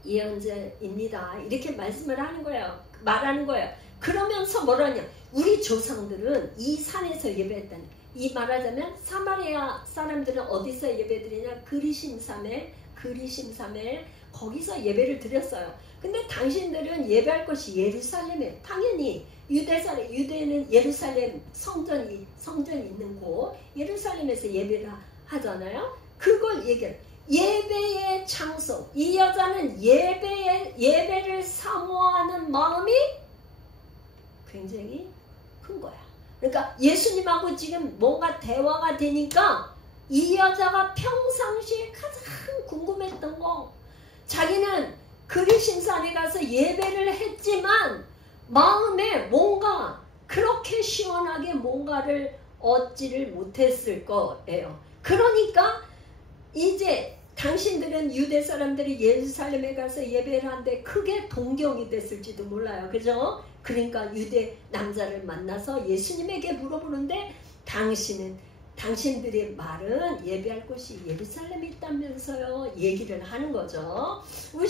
예언자입니다. 이렇게 말씀을 하는 거예요. 말하는 거예요. 그러면서 뭐라냐? 우리 조상들은 이 산에서 예배했다니. 이 말하자면 사마리아 사람들은 어디서 예배드리냐? 그리심산에 거기서 예배를 드렸어요. 근데 당신들은 예배할 것이 예루살렘에 당연히 유대는 예루살렘 성전이 있는 곳 예루살렘에서 예배를 하잖아요. 그걸 얘기해요. 예배의 장소. 이 여자는 예배를 사모하는 마음이 굉장히 큰 거야. 그러니까 예수님하고 지금 뭔가 대화가 되니까 이 여자가 평상시에 가장 궁금했던 거, 자기는 그리심산에 가서 예배를 했지만 마음에 뭔가 그렇게 시원하게 뭔가를 얻지를 못했을 거예요. 그러니까 이제 당신들은 유대 사람들이 예루살렘에 가서 예배를 하는데 크게 동경이 됐을지도 몰라요. 그죠? 그러니까 유대 남자를 만나서 예수님에게 물어보는데 당신들의 말은 예배할 곳이 예루살렘에 있다면서요. 얘기를 하는 거죠. 우리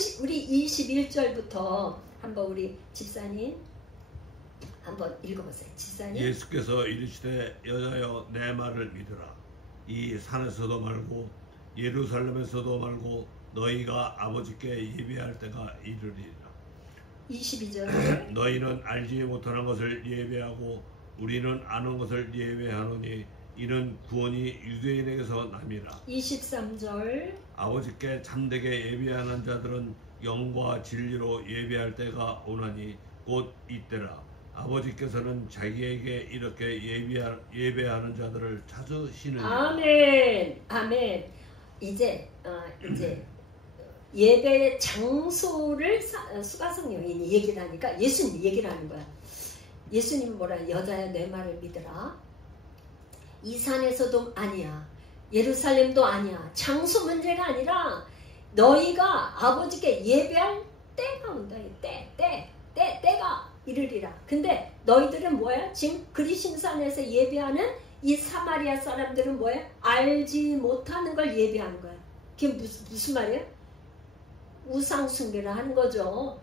21절부터 한번 우리 집사님 한번 읽어보세요. 집사님. 예수께서 이르시되 여자여 내 말을 믿으라. 이 산에서도 말고 예루살렘에서도 말고 너희가 아버지께 예배할 때가 이르리라. 22절. 너희는 알지 못하는 것을 예배하고 우리는 아는 것을 예배하노니 이는 구원이 유대인에게서 남이라. 23절. 아버지께 참되게 예배하는 자들은 영과 진리로 예배할 때가 오나니 곧 이때라. 아버지께서는 자기에게 이렇게 예배하는 자들을 찾으시느니라. 아멘. 아멘. 이제 예배의 장소를 수가성 여인이 얘기를 하니까 예수님이 얘기를 하는 거야. 예수님은 뭐라? 여자야 내 말을 믿으라. 이 산에서도 아니야. 예루살렘도 아니야. 장소 문제가 아니라 너희가 아버지께 예배할 때가 온다. 때가 이르리라. 근데 너희들은 뭐야? 지금 그리심산에서 예배하는 이 사마리아 사람들은 뭐야? 알지 못하는 걸 예배하는 거야. 그게 무슨 말이야? 우상 숭배를 하는 거죠.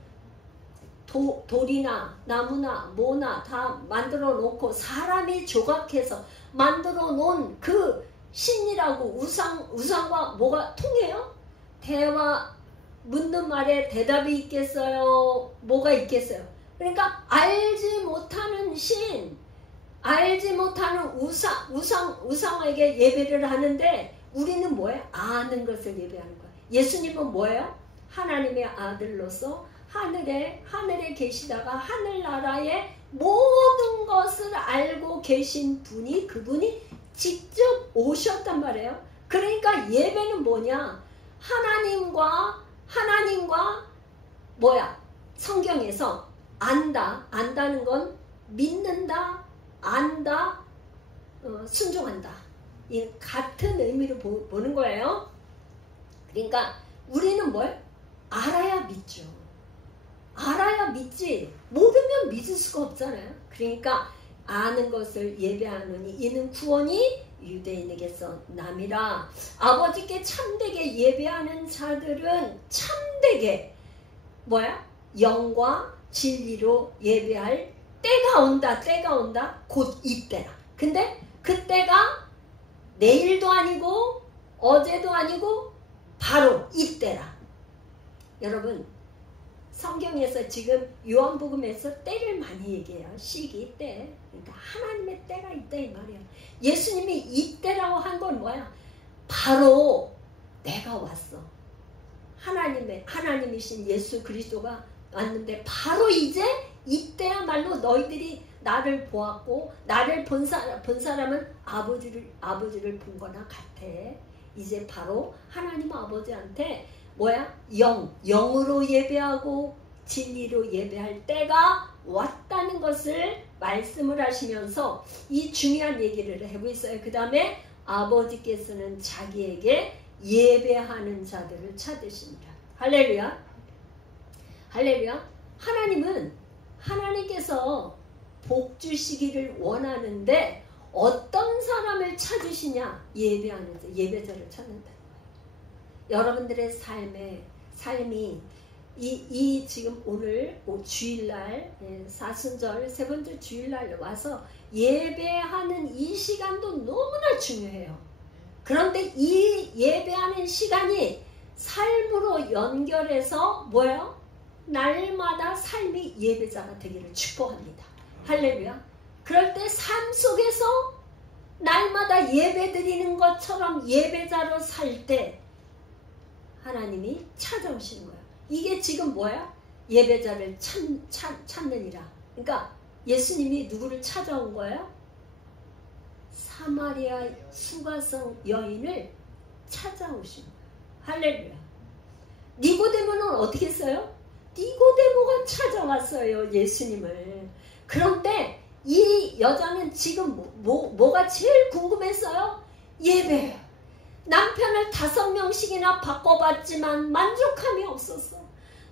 돌이나 나무나 뭐나 다 만들어 놓고 사람이 조각해서 만들어 놓은 그 신이라고 우상과 뭐가 통해요? 대화 묻는 말에 대답이 있겠어요? 뭐가 있겠어요? 그러니까 알지 못하는 신, 알지 못하는 우상에게 예배를 하는데 우리는 뭐예요? 아는 것을 예배하는 거예요. 예수님은 뭐예요? 하나님의 아들로서 하늘에 계시다가 하늘나라의 모든 것을 알고 계신 분이 그분이 직접 오셨단 말이에요. 그러니까 예배는 뭐냐? 하나님과 성경에서 안다는 건 믿는다, 안다, 순종한다. 이 같은 의미로 보는 거예요. 그러니까 우리는 뭘? 알아야 믿죠. 알아야 믿지. 모르면 믿을 수가 없잖아요. 그러니까 아는 것을 예배하노니 이는 구원이 유대인에게서 남이라. 아버지께 참되게 예배하는 자들은 참되게 영과 진리로 예배할 때가 온다. 곧 이때라. 근데 그때가 내일도 아니고 어제도 아니고 바로 이때라. 여러분 성경에서 지금 요한복음에서 때를 많이 얘기해요. 시기, 때. 그러니까 하나님의 때가 있다 이 말이에요. 예수님이 이때라고 한 건 뭐야? 바로 내가 왔어. 하나님이신 예수 그리스도가 왔는데 바로 이제 이때야말로 너희들이 나를 보았고 나를 본 사람은 아버지를 본 거나 같아. 이제 바로 하나님 아버지한테 영으로 예배하고 진리로 예배할 때가 왔다는 것을 말씀을 하시면서 이 중요한 얘기를 하고 있어요. 그 다음에 아버지께서는 자기에게 예배하는 자들을 찾으십니다. 할렐루야. 할렐루야. 하나님께서 복 주시기를 원하는데 어떤 사람을 찾으시냐? 예배자를 찾는다. 여러분들의 삶이 이 지금 오늘 주일날 사순절 세 번째 주일날 와서 예배하는 이 시간도 너무나 중요해요. 그런데 이 예배하는 시간이 삶으로 연결해서 날마다 삶이 예배자가 되기를 축복합니다. 할렐루야. 그럴 때 삶 속에서 날마다 예배 드리는 것처럼 예배자로 살 때 하나님이 찾아오시는 거예요. 이게 지금 예배자를 찾느니라. 그러니까 예수님이 누구를 찾아온 거예요? 사마리아 수가성 여인을 찾아오신 거예요. 할렐루야. 니고데모는 어떻게 했어요? 니고데모가 찾아왔어요. 예수님을. 그런데 이 여자는 지금 뭐가 제일 궁금했어요? 예배. 남편을 5명씩이나 바꿔봤지만 만족함이 없었어.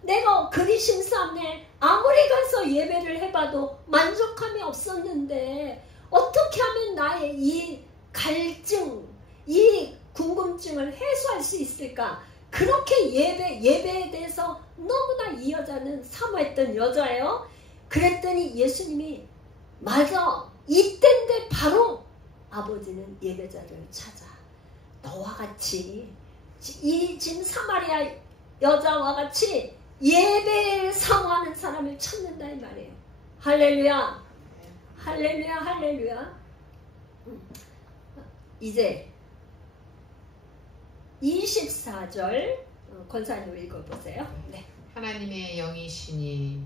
내가 그리심산에 아무리 가서 예배를 해봐도 만족함이 없었는데 어떻게 하면 나의 이 갈증, 이 궁금증을 해소할 수 있을까? 그렇게 예배에 대해서 너무나 이 여자는 사모했던 여자예요. 그랬더니 예수님이 맞아. 이때인데 바로 아버지는 예배자를 찾아. 너와 같이 지금 사마리아 여자와 같이 예배를 사모하는 사람을 찾는다 이 말이에요. 할렐루야. 할렐루야. 할렐루야. 이제 24절 권사님 읽어보세요. 네. 하나님의 영이시니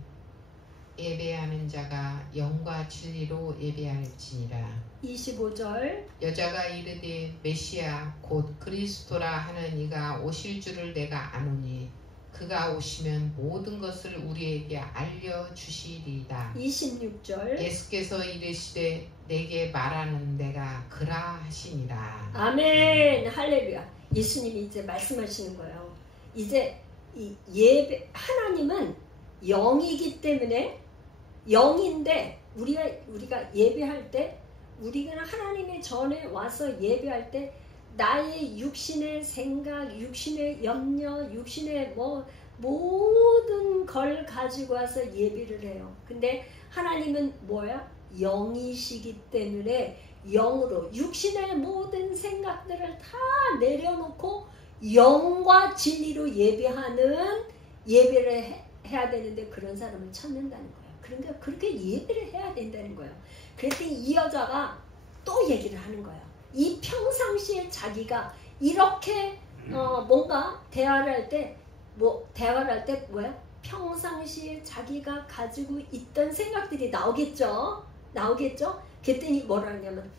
예배하는 자가 영과 진리로 예배할지니라. 25절 여자가 이르되 메시아 곧 그리스도라 하는 이가 오실 줄을 내가 아노니 그가 오시면 모든 것을 우리에게 알려주시리이다. 26절 예수께서 이르시되 내게 말하는 내가 그라 하시니라. 아멘. 할렐루야. 예수님이 이제 말씀하시는 거예요. 이제 이 예배, 하나님은 영이기 때문에 영인데 우리가 예배할 때 우리가 하나님의 전에 와서 예배할 때 나의 육신의 생각, 육신의 염려, 육신의 모든 걸 가지고 와서 예배를 해요. 근데 하나님은 영이시기 때문에 영으로 육신의 모든 생각들을 다 내려놓고 영과 진리로 예배를 해야 되는데 그런 사람을 찾는다는 거예요. 그러니까 그렇게 예배를 해야 된다는 거예요. 그랬더니 이 여자가 또 얘기를 하는 거예요. 이 평상시에 자기가 이렇게 뭔가 대화를 할 때 평상시에 자기가 가지고 있던 생각들이 나오겠죠. 나오겠죠? 그랬더니 뭐라 하냐면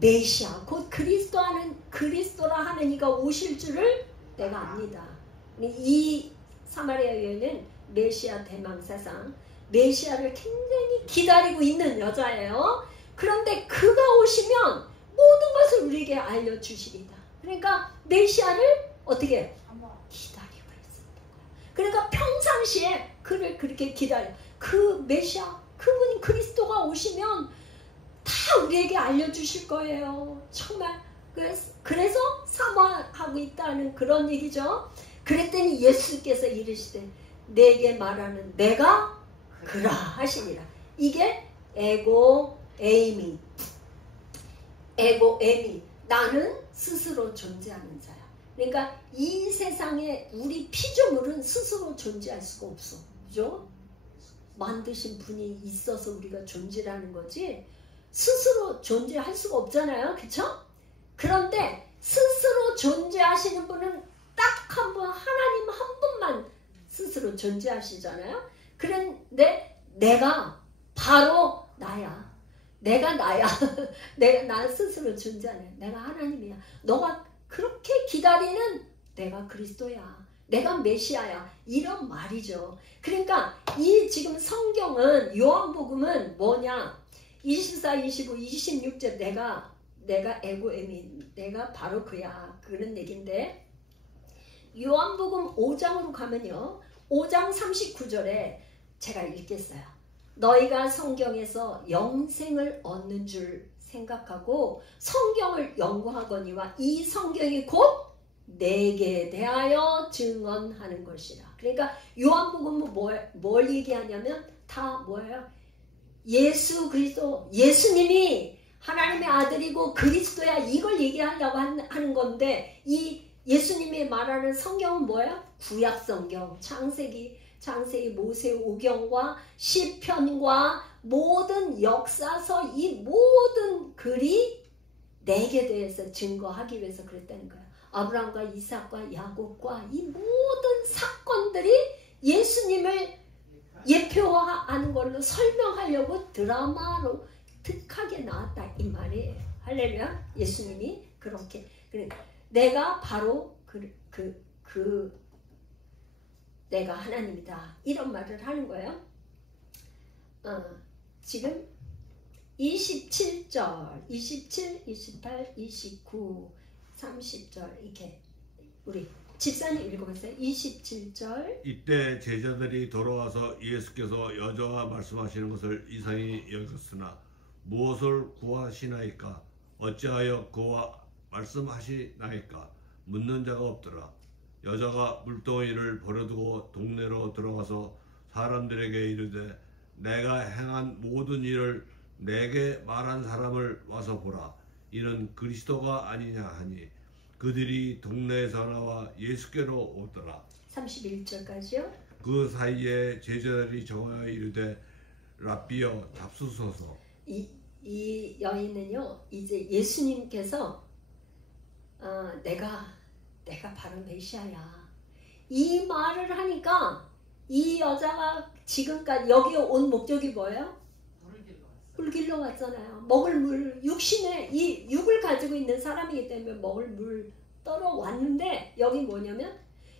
메시아 곧 그리스도라 하는 이가 오실 줄을 내가 압니다. 이 사마리아 여인은 메시아 대망사상 메시아를 굉장히 기다리고 있는 여자예요. 그런데 그가 오시면 모든 것을 우리에게 알려주시리다. 그러니까 메시아를 어떻게 기다리고 있었던 거야. 그러니까 평상시에 그를 그렇게 기다려. 그 메시아 그분이 그리스도가 오시면 다 우리에게 알려주실 거예요. 정말 그래서 사모하고 있다는 그런 얘기죠. 그랬더니 예수께서 이르시되 내게 말하는 내가 그라 하시니라. 이게 에고에이미 나는 스스로 존재하는 자야. 그러니까 이 세상에 우리 피조물은 스스로 존재할 수가 없어. 그죠? 만드신 분이 있어서 우리가 존재하는 거지 스스로 존재할 수가 없잖아요. 그쵸? 그런데 스스로 존재하시는 분은 딱 한 분, 하나님 한 분만 스스로 존재하시잖아요. 그런데 내가 바로 나야. 내가 나야. 내가 나 스스로 존재하네. 내가 하나님이야. 너가 그렇게 기다리는 내가 그리스도야. 내가 메시아야. 이런 말이죠. 그러니까 이 지금 성경은 요한복음은 뭐냐? 24, 25, 26절 내가 에고에미 내가 바로 그야. 그런 얘기인데 요한복음 5장으로 가면요. 5장 39절에 제가 읽겠어요. 너희가 성경에서 영생을 얻는 줄 생각하고 성경을 연구하거니와 이 성경이 곧 내게 대하여 증언하는 것이라. 그러니까 요한복음은 뭘 얘기하냐면 다 뭐예요? 예수 그리스도 예수님이 하나님의 아들이고 그리스도야 이걸 얘기하려고 하는 건데 이 예수님이 말하는 성경은 뭐예요? 구약 성경, 창세기, 모세오경과 시편과 모든 역사서 이 모든 글이 내게 대해서 증거하기 위해서 그랬다는 거예요. 아브라함과 이삭과 야곱과 이 모든 사건들이 예수님을 예표화하는 걸로 설명하려고 드라마로 특하게 나왔다 이 말이에요. 할렐루야. 예수님이 그렇게 내가 바로 내가 하나님이다 이런 말을 하는 거예요. 지금 27절 27, 28, 29 30절 이렇게 우리 집사님 읽어보세요. 27절 이때 제자들이 돌아와서 예수께서 여자와 말씀하시는 것을 이상히 여겼으나 무엇을 구하시나이까 어찌하여 그와 말씀하시나이까 묻는 자가 없더라. 여자가 물동이를 버려두고 동네로 들어가서 사람들에게 이르되 내가 행한 모든 일을 내게 말한 사람을 와서 보라. 이는 그리스도가 아니냐 하니 그들이 동네에서 나와 예수께로 오더라. 31절까지요. 그 사이에 제자들이 정하여 이르되 랍비여 잡수소서. 이 여인은요 이제 예수님께서 내가 바로 메시아야 이 말을 하니까 이 여자가 지금까지 여기 온 목적이 뭐예요? 물 길러 왔잖아요. 먹을 물 육신에 이 육을 가지고 있는 사람이기 때문에 먹을 물 떠러 왔는데 여기 뭐냐면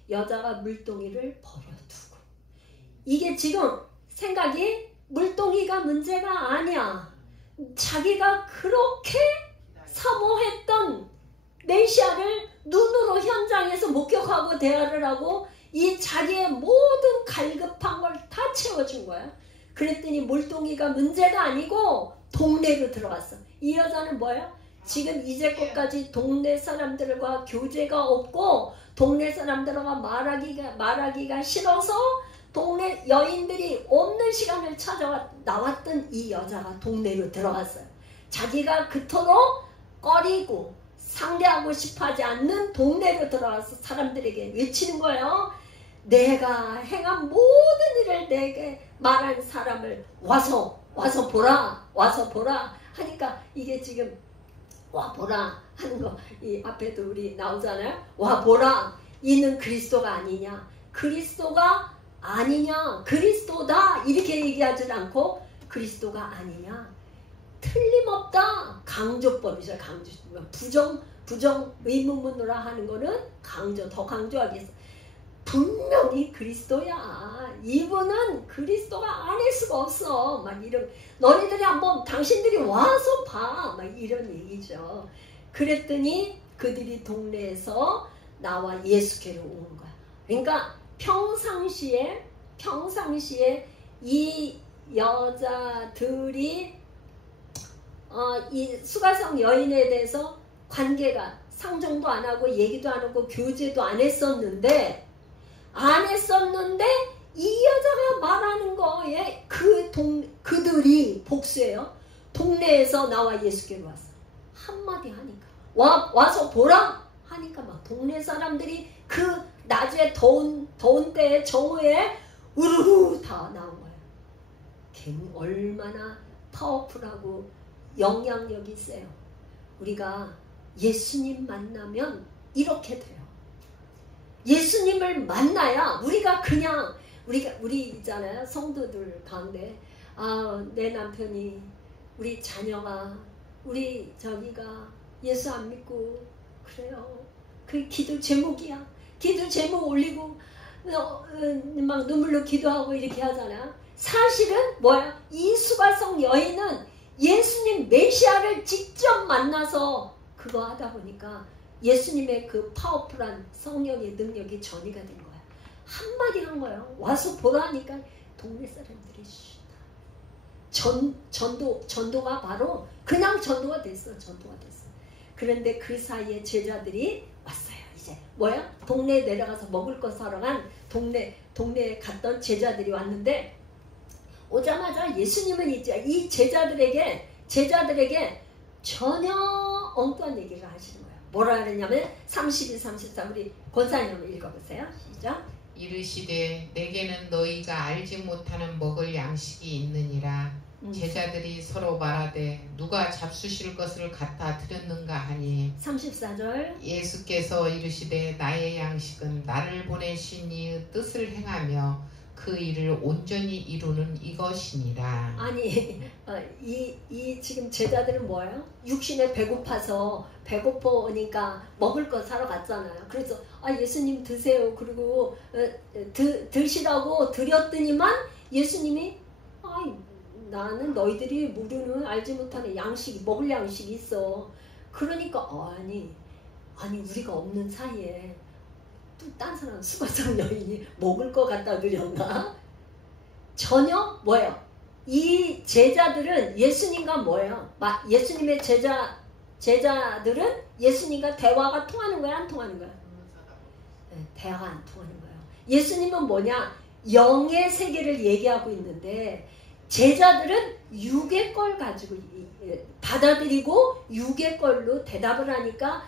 여자가 물동이를 버려두고 이게 지금 생각이 물동이가 문제가 아니야. 자기가 그렇게 사모했던 메시아를 눈으로 현장에서 목격하고 대화를 하고 이 자기의 모든 갈급한 걸 다 채워준 거야. 그랬더니 물동이가 문제가 아니고 동네로 들어갔어. 이 여자는 뭐야? 지금 이제껏까지 동네 사람들과 교제가 없고 동네 사람들과 말하기가 싫어서 동네 여인들이 없는 시간을 찾아 나왔던 이 여자가 동네로 들어갔어요. 자기가 그토록 꺼리고 상대하고 싶어하지 않는 동네로 들어가서 사람들에게 외치는 거예요. 내가 행한 모든 일을 내게 말한 사람을 와서 보라 하니까 이게 지금 와 보라 하는 거 이 앞에도 우리 나오잖아요. 와 보라 이는 그리스도가 아니냐 그리스도가 아니냐 그리스도다 이렇게 얘기하지 않고 그리스도가 아니냐 없다. 강조법이죠. 강조법. 부정 의문문으로 하는 거는 더 강조하겠어. 분명히 그리스도야. 이분은 그리스도가 아닐 수가 없어. 막 이런, 너희들이 한번 당신들이 와서 봐. 막 이런 얘기죠. 그랬더니 그들이 동네에서 나와 예수께로 온 거야. 그러니까 평상시에 이 여자들이 이 수가성 여인에 대해서 관계가 상종도 안 하고 얘기도 안 하고 교제도 안 했었는데 이 여자가 말하는 거에 그들이 복수예요. 동네에서 나와 예수께로 왔어. 한마디 하니까 와서 보라 하니까 막 동네 사람들이 그 낮에 더운 때에 정오에 우르르 다 나온 거예요. 걔는 얼마나 파워풀하고 영향력이 세요. 우리가 예수님 만나면 이렇게 돼요. 예수님을 만나야 우리 있잖아요. 성도들 가운데 내 남편이 우리 자녀가 우리 저기가 예수 안 믿고 그래요. 그 기도 제목이야. 기도 제목 올리고 막 눈물로 기도하고 이렇게 하잖아. 사실은 뭐야? 이 수가성 여인은 예수님 메시아를 직접 만나서 그거 하다 보니까 예수님의 그 파워풀한 성령의 능력이 전이가 된 거야. 한마디 한 거예요. 와서 보라니까 동네 사람들이 전도가 바로 그냥 전도가 됐어. 그런데 그 사이에 제자들이 왔어요. 이제 뭐야? 동네에 내려가서 먹을 거 사러 간 동네에 갔던 제자들이 왔는데 오자마자 예수님은 이제 이 제자들에게 전혀 엉뚱한 얘기를 하시는 거예요. 뭐라 그러냐면 32, 34 우리 권사님 한번 읽어보세요. 시작. 이르시되 내게는 너희가 알지 못하는 먹을 양식이 있느니라. 제자들이 서로 말하되 누가 잡수실 것을 갖다 드렸는가 하니 34절 예수께서 이르시되 나의 양식은 나를 보내신 이의 뜻을 행하며 그 일을 온전히 이루는 이것이니라. 아니 이 지금 제자들은 뭐예요? 육신에 배고프니까 먹을 거 사러 갔잖아요. 그래서 예수님 드세요. 그리고 드시라고 드렸더니만 예수님이 나는 너희들이 모르는 알지 못하는 먹을 양식이 있어. 그러니까 아니 우리가 없는 사이에 또 딴 사람 수가성 여인이 먹을 거 갖다 드렸나? 전혀 뭐예요? 이 제자들은 예수님과 뭐예요? 예수님의 제자들은 예수님과 대화가 통하는 거야? 안 통하는 거야? 네, 대화가 안 통하는 거예요. 예수님은 뭐냐? 영의 세계를 얘기하고 있는데 제자들은 육의 걸 가지고 받아들이고 육의 걸로 대답을 하니까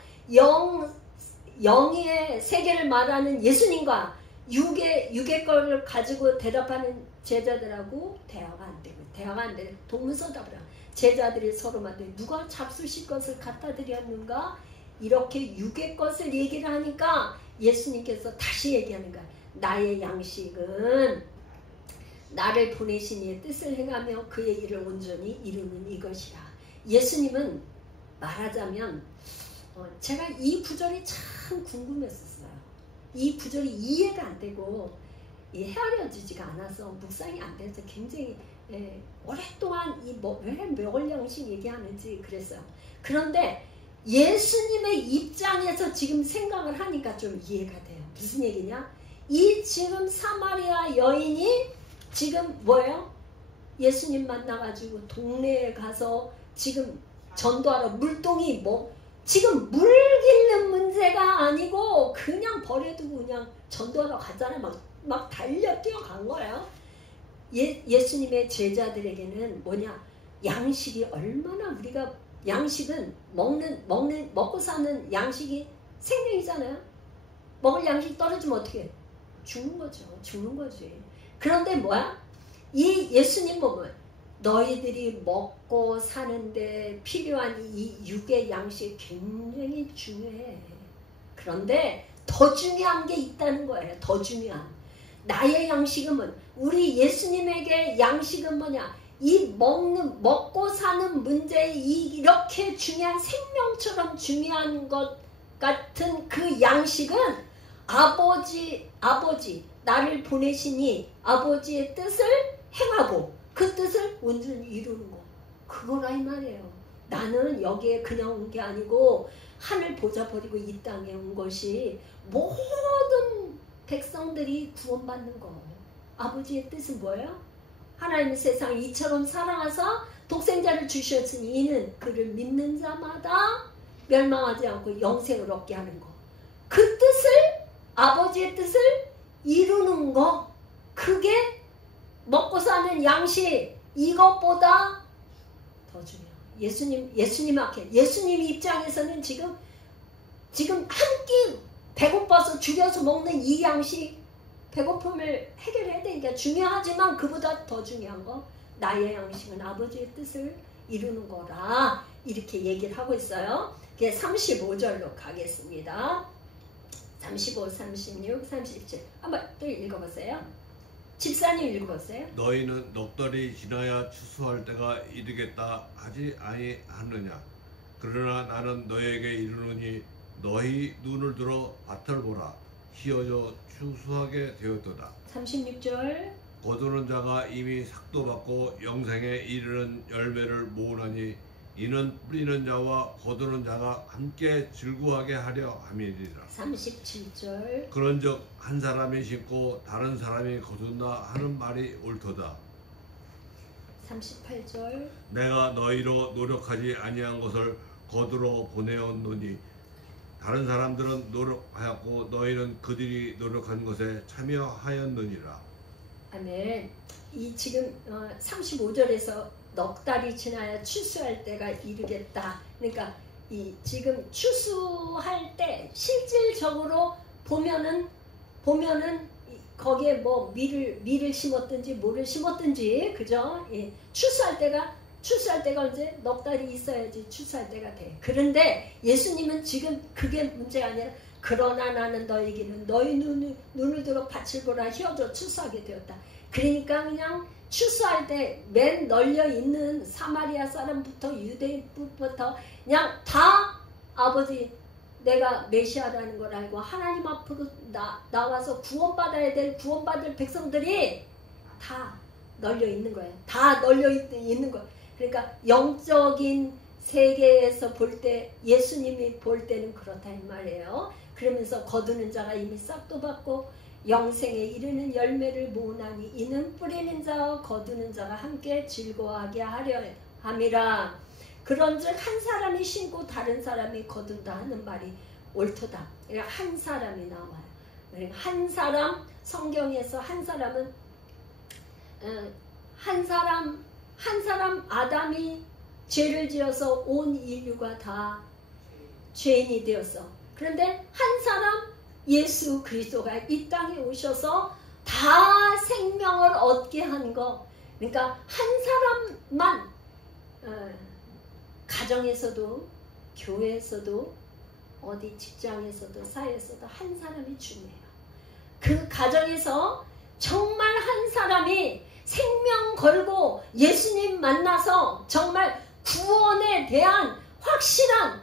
영의 세계를 말하는 예수님과 육의 걸을 가지고 대답하는 제자들하고 대화가 안 되고 동문서답을 하고 제자들이 서로 말하되 누가 잡수실 것을 갖다 드렸는가? 이렇게 육의 것을 얘기를 하니까 예수님께서 다시 얘기하는 거야. 나의 양식은 나를 보내신 이의 뜻을 행하며 그의 일을 온전히 이루는 이것이라. 예수님은 말하자면 제가 이 구절이 참 궁금했었어요. 이 구절이 이해가 안 되고 헤아려지지가 않아서 묵상이 안 돼서 굉장히 오랫동안 왜 먹을 양식 얘기하는지 그랬어요. 그런데 예수님의 입장에서 지금 생각을 하니까 좀 이해가 돼요. 무슨 얘기냐? 이 지금 사마리아 여인이 지금 뭐예요? 예수님 만나가지고 동네에 가서 지금 전도하러 물동이 지금 물 길는 문제가 아니고 그냥 버려두고 그냥 전도하러 갔잖아요. 막 달려 뛰어간 거예요. 예수님의 제자들에게는 뭐냐? 양식이 얼마나 우리가 양식은 먹고 사는 양식이 생명이잖아요. 먹을 양식 떨어지면 어떻게 해? 죽는 거지. 그런데 뭐야? 이 예수님 보면 너희들이 먹고 사는데 필요한 이 육의 양식이 굉장히 중요해. 그런데 더 중요한 게 있다는 거예요. 더 중요한. 나의 양식은 우리 예수님에게 양식은 뭐냐? 이 먹고 사는 문제에 이렇게 중요한 생명처럼 중요한 것 같은 그 양식은 아버지 나를 보내시니 아버지의 뜻을 행하고 그 뜻을 온전히 이루는 거. 그거라 이 말이에요. 나는 여기에 그냥 온 게 아니고 하늘 보좌 버리고 이 땅에 온 것이 모든 백성들이 구원받는 거. 아버지의 뜻은 뭐예요? 하나님의 세상을 이처럼 사랑하사 독생자를 주셨으니 이는 그를 믿는 자마다 멸망하지 않고 영생을 얻게 하는 거. 그 뜻을, 아버지의 뜻을 이루는 거. 그게 먹고 사는 양식, 이것보다 더 중요해요. 예수님 입장에서는 지금 한 끼 배고파서 줄여서 먹는 이 양식, 배고픔을 해결해야 되니까 중요하지만 그보다 더 중요한 거, 나의 양식은 아버지의 뜻을 이루는 거라 이렇게 얘기를 하고 있어요. 35절로 가겠습니다. 35, 36, 37 한번 또 읽어보세요. 집사님 읽어보세요. 너희는 넋달이 지나야 추수할 때가 이르겠다 하지 아니하느냐. 그러나 나는 너희에게 이르노니 너희 눈을 들어 밭을 보라. 휘어져 추수하게 되었도다. 36절. 거두는 자가 이미 삭도 받고 영생에 이르는 열매를 모으나니 이는 뿌리는 자와 거두는 자가 함께 즐거워하게 하려 함이니라. 37절. 그런즉 한 사람이 심고 다른 사람이 거둔다 하는 말이 옳도다. 38절. 내가 너희로 노력하지 아니한 것을 거두러 보내었노니 다른 사람들은 노력하였고 너희는 그들이 노력한 것에 참여하였느니라. 아멘. 이 지금 35절에서 넉 달이 지나야 추수할 때가 이르겠다. 그러니까 이 지금 추수할 때 실질적으로 보면은 거기에 뭐 밀을 심었든지 뭐를 심었든지 그죠? 예. 추수할 때가 언제 넉 달이 있어야지 추수할 때가 돼. 그런데 예수님은 지금 그게 문제가 아니라 그러나 나는 너에게는 너희 눈을 들어 밭을 보라 휘어져 추수하게 되었다. 그러니까 그냥 추수할 때 맨 널려 있는 사마리아 사람부터 유대인부터 그냥 다 아버지 내가 메시아라는 걸 알고 하나님 앞으로 나와서 구원받을 백성들이 다 널려 있는 거예요. 다 널려 있는 거예요. 그러니까 영적인 세계에서 볼 때 예수님이 볼 때는 그렇다 이 말이에요. 그러면서 거두는 자가 이미 싹도 받고 영생에 이르는 열매를 모으나니 이는 뿌리는 자와 거두는 자가 함께 즐거워하게 하려 함이라. 그런즉 한 사람이 심고 다른 사람이 거둔다 하는 말이 옳도다. 그러니까 한 사람이 나와요. 그러니까 한 사람, 성경에서 한 사람은 한 사람 아담이 죄를 지어서 온 인류가 다 죄인이 되었어. 그런데 한 사람 예수 그리스도가 이 땅에 오셔서 다 생명을 얻게 한 거. 그러니까 한 사람만 가정에서도 교회에서도 어디 직장에서도 사회에서도 한 사람이 중요해요. 그 가정에서 정말 한 사람이 생명 걸고 예수님 만나서 정말 구원에 대한 확실한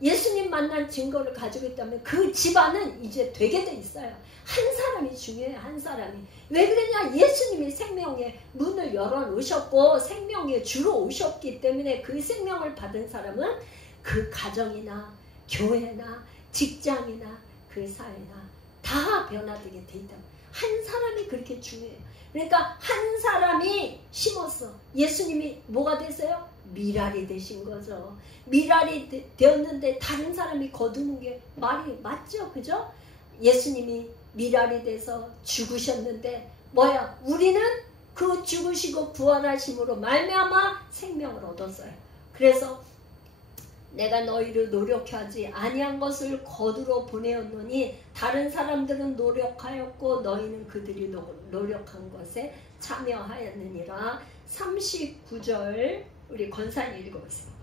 예수님 만난 증거를 가지고 있다면 그 집안은 이제 되게 돼 있어요. 한 사람이 중요해요. 한 사람이. 왜 그러냐? 예수님이 생명의 문을 열어놓으셨고 생명의 주로 오셨기 때문에 그 생명을 받은 사람은 그 가정이나 교회나 직장이나 그 사회나 다 변화되게 돼 있다. 한 사람이 그렇게 중요해요. 그러니까 한 사람이 심었어. 예수님이 뭐가 됐어요? 미랄이 되신 거죠. 미랄이 되었는데 다른 사람이 거두는 게 말이 맞죠? 그죠? 예수님이 미랄이 돼서 죽으셨는데 뭐야? 우리는 그 죽으시고 부활하심으로 말미암아 생명을 얻었어요. 그래서 내가 너희를 노력하지 아니한 것을 거두러 보내었노니 다른 사람들은 노력하였고 너희는 그들이 노력한 것에 참여하였느니라. 39절 우리 권사님 읽어보세요.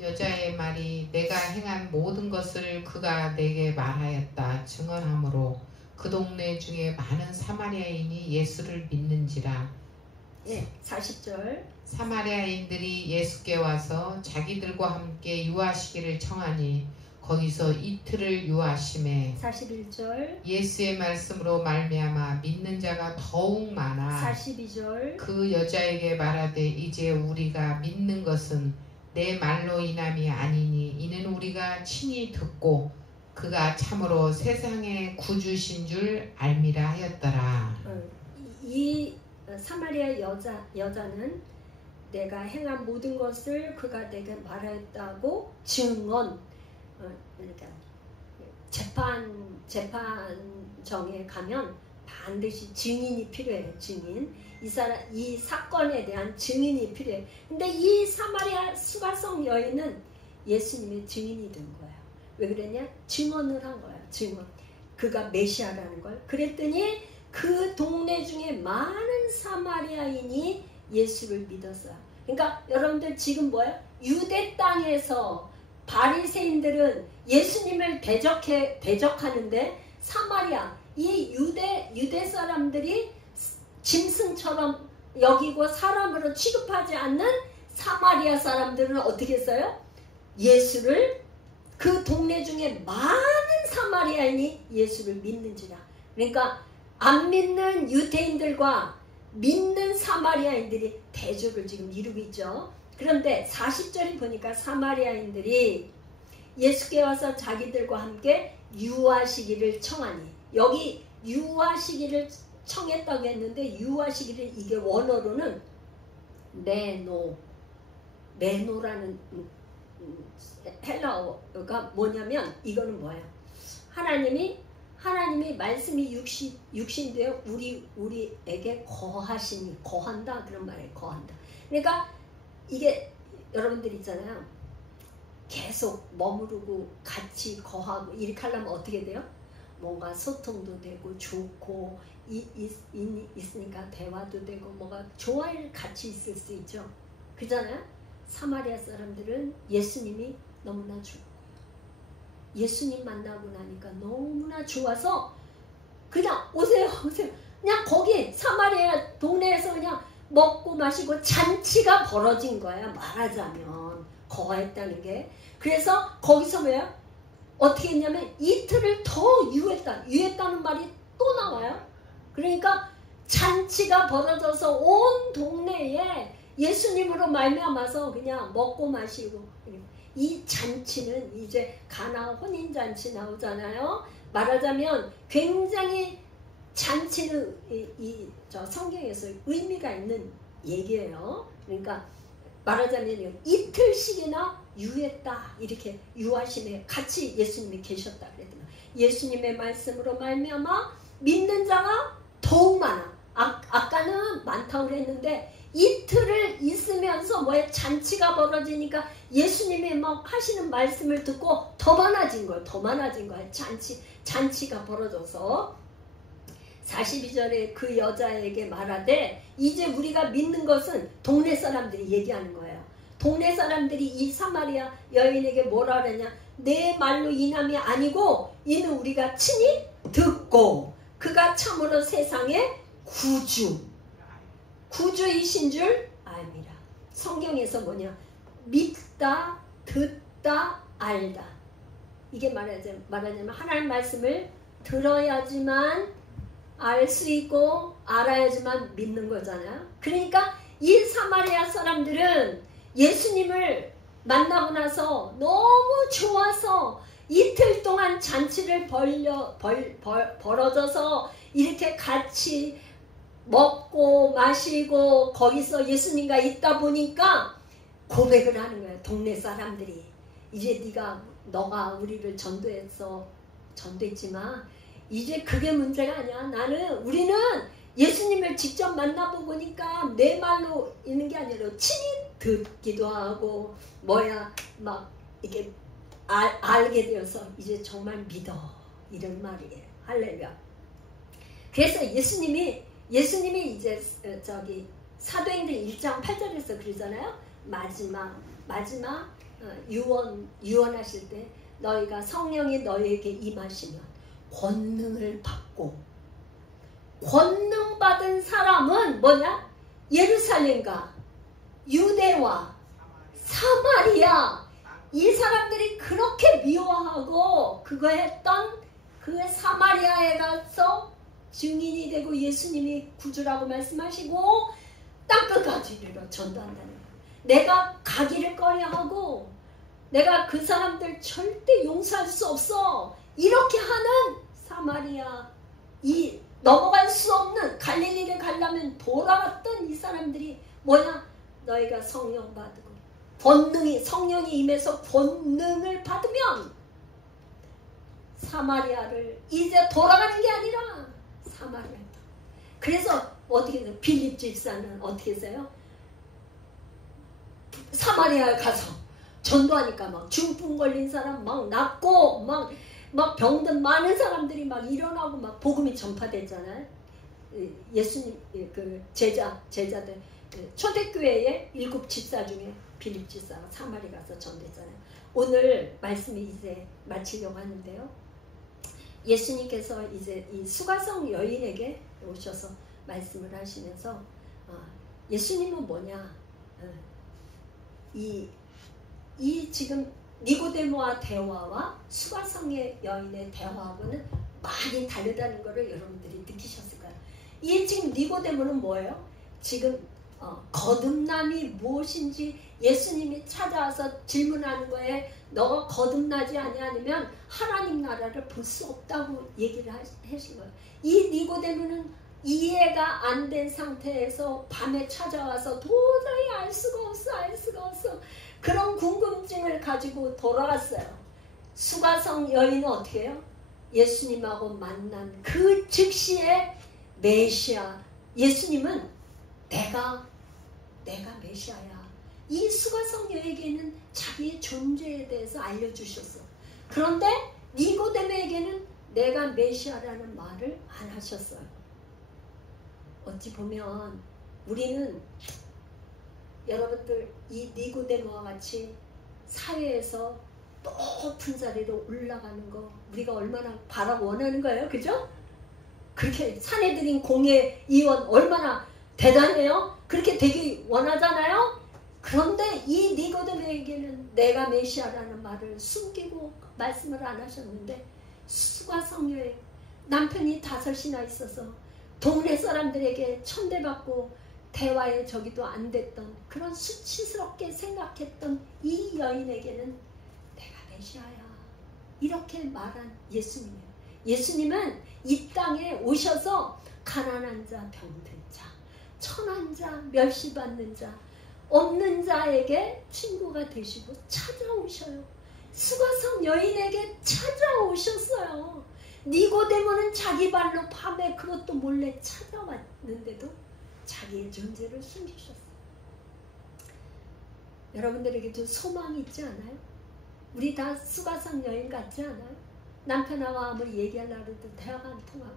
여자의 말이 내가 행한 모든 것을 그가 내게 말하였다 증언하므로 그 동네 중에 많은 사마리아인이 예수를 믿는지라. 40절. 사마리아인들이 예수께 와서 자기들과 함께 유하시기를 청하니 거기서 이틀을 유하심에 41절. 예수의 말씀으로 말미암아 믿는 자가 더욱 많아 42절. 그 여자에게 말하되 이제 우리가 믿는 것은 내 말로 인함이 아니니 이는 우리가 친히 듣고 그가 참으로 세상의 구주신 줄 알미라 하였더라. 이 사마리아 여자는 내가 행한 모든 것을 그가 내게 말하였다고 증언, 그러니까 재판정에 가면 반드시 증인이 필요해요. 증인. 이 사건에 대한 증인이 필요해. 근데 이 사마리아 수가성 여인은 예수님의 증인이 된 거야. 왜 그러냐? 증언을 한 거야. 증언. 그가 메시아라는 걸. 그랬더니 그 동네 중에 많은 사마리아인이 예수를 믿었어요. 그러니까 여러분들 지금 뭐야? 유대 땅에서 바리새인들은 예수님을 대적하는데 사마리아, 이 유대 사람들이 짐승처럼 여기고 사람으로 취급하지 않는 사마리아 사람들은 어떻게 했어요? 예수를, 그 동네 중에 많은 사마리아인이 예수를 믿는지라. 그러니까 안 믿는 유대인들과 믿는 사마리아인들이 대조를 지금 이루고 있죠. 그런데 40절에 보니까 사마리아인들이 예수께 와서 자기들과 함께 유하시기를 청하니, 여기 유하시기를 청했다고 했는데 유하시기를 이게 원어로는 메노라는 헬라어가 뭐냐면 이거는 뭐예요? 하나님이 말씀이 육신되어 우리에게 거하시니, 거한다 그런 말이에요. 거한다. 그러니까 이게 여러분들 있잖아요. 계속 머무르고 같이 거하고 이렇게 하려면 어떻게 돼요? 뭔가 소통도 되고 좋고 있으니까 대화도 되고 뭐가 좋아할 같이 있을 수 있죠. 그잖아요. 사마리아 사람들은 예수님이 너무나 좋고 예수님 만나고 나니까 너무나 좋아서 그냥 오세요. 그냥 거기 사마리아 동네에서 그냥 먹고 마시고 잔치가 벌어진 거야. 말하자면 거하했다는 게. 그래서 거기서 뭐야? 어떻게 했냐면 이틀을 더 유했다는 말이 또 나와요. 그러니까 잔치가 벌어져서 온 동네에 예수님으로 말미암아서 그냥 먹고 마시고, 이 잔치는 이제 가나 혼인잔치 나오잖아요. 말하자면 굉장히 잔치는 저 성경에서 의미가 있는 얘기예요. 그러니까 말하자면 이틀씩이나 유했다, 이렇게 유하심에 같이 예수님이 계셨다 그랬더니 예수님의 말씀으로 말미암아 믿는 자가 더욱 많아. 아까는 많다고 그랬는데 이틀을 있으면서 뭐에 잔치가 벌어지니까 예수님이 막 하시는 말씀을 듣고 더 많아진 거예요. 잔치가 벌어져서 42절에 그 여자에게 말하되 이제 우리가 믿는 것은, 동네 사람들이 얘기하는 거예요. 동네 사람들이 이 사마리아 여인에게 뭐라 그러냐? 내 말로 인함이 아니고 이는 우리가 친히 듣고 그가 참으로 세상의 구주이신 줄 압니다. 성경에서 뭐냐? 믿다, 듣다, 알다. 이게 말하자면 하나님 말씀을 들어야지만 알 수 있고 알아야지만 믿는 거잖아요. 그러니까 이 사마리아 사람들은 예수님을 만나고 나서 너무 좋아서 이틀 동안 잔치를 벌어져서 이렇게 같이 먹고 마시고 거기서 예수님과 있다 보니까 고백을 하는 거예요. 동네 사람들이. 이제 너가 우리를 전도했지만 이제 그게 문제가 아니야. 우리는 예수님을 직접 만나보고 보니까 내 말로 있는 게 아니라 친히 듣기도 하고 막 이렇게 알게 되어서 이제 정말 믿어, 이런 말이에요. 할렐루야. 그래서 예수님이 이제 사도행전 1장 8절에서 그러잖아요. 마지막 유언하실 때 너희가 성령이 너희에게 임하시면 권능을 받고, 권능 받은 사람은 뭐냐? 예루살렘과 유대와 사마리아, 이 사람들이 그렇게 미워하고 그거 했던 그 사마리아에 가서 증인이 되고 예수님이 구주라고 말씀하시고 땅끝까지 이르러 전도한다는 거예요. 내가 가기를 꺼려하고 내가 그 사람들 절대 용서할 수 없어, 이렇게 하는 사마리아, 이 넘어갈 수 없는 갈릴리를 가려면 돌아왔던 이 사람들이 뭐냐? 너희가 성령 받고 본능이, 성령이 임해서 본능을 받으면 사마리아를 이제 돌아가는 게 아니라 사마리아다. 그래서 어떻게 돼요? 빌립 집사는 어떻게 했어요? 사마리아에 가서 전도하니까 막 중풍 걸린 사람 막 낫고 막 병든 많은 사람들이 막 일어나고 막 복음이 전파됐잖아요. 예수님 그 제자들 초대교회의 7 집사 중에 빌립 집사가 사마리 가서 전도했잖아요. 오늘 말씀이 이제 마치려고 하는데요. 예수님께서 이제 이 수가성 여인에게 오셔서 말씀을 하시면서 예수님은 뭐냐, 이 지금 니고데모와 대화와 수가성의 여인의 대화하고는 많이 다르다는 것을 여러분들이 느끼셨을 거예요. 이 지금 니고데모는 뭐예요? 지금 거듭남이 무엇인지 예수님이 찾아와서 질문하는 거에 너가 거듭나지 아니하면 하나님 나라를 볼 수 없다고 얘기를 하신 거예요. 이 니고데모는 이해가 안 된 상태에서 밤에 찾아와서 도저히 알 수가 없어 그런 궁금증을 가지고 돌아왔어요. 수가성 여인은 어떻게 해요? 예수님하고 만난 그 즉시에 메시아, 예수님은 내가 메시아야. 이 수가성 여인에게는 자기의 존재에 대해서 알려주셨어. 그런데 니고데모에게는 내가 메시아라는 말을 안 하셨어요. 어찌 보면 우리는 여러분들 이 니고데모와 같이 사회에서 높은 자리로 올라가는 거 우리가 얼마나 원하는 거예요. 그죠? 그렇게 사내들인 공예 의원 얼마나 대단해요? 그렇게 되기 원하잖아요? 그런데 이 니고데모에게는 내가 메시아라는 말을 숨기고 말씀을 안 하셨는데, 수가성녀의 남편이 5이나 있어서 동네 사람들에게 천대받고 대화에 저기도 안 됐던 그런 수치스럽게 생각했던 이 여인에게는 내가 메시아야 이렇게 말한 예수님이에요. 예수님은 이 땅에 오셔서 가난한 자, 병든 자, 천한 자, 멸시받는 자, 없는 자에게 친구가 되시고 찾아오셔요. 수가성 여인에게 찾아오셨어요. 니고데모는 자기 발로 밤에 그것도 몰래 찾아왔는데도 자기의 존재를 숨기셨어요. 여러분들에게도 소망이 있지 않아요? 우리 다 수가성 여인 같지 않아요? 남편하고 아무리 얘기하려고 해도 대화가 안 통하고,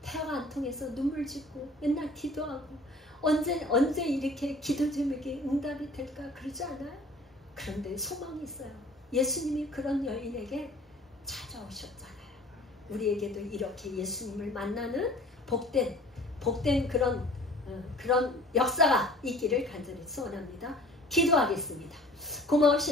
대화가 안 통해서 눈물 짓고 맨날 기도하고 언제 이렇게 기도 제목이 응답이 될까 그러지 않아요? 그런데 소망이 있어요. 예수님이 그런 여인에게 찾아오셨잖아요. 우리에게도 이렇게 예수님을 만나는 복된 그런 역사가 있기를 간절히 소원합니다. 기도하겠습니다. 고마우신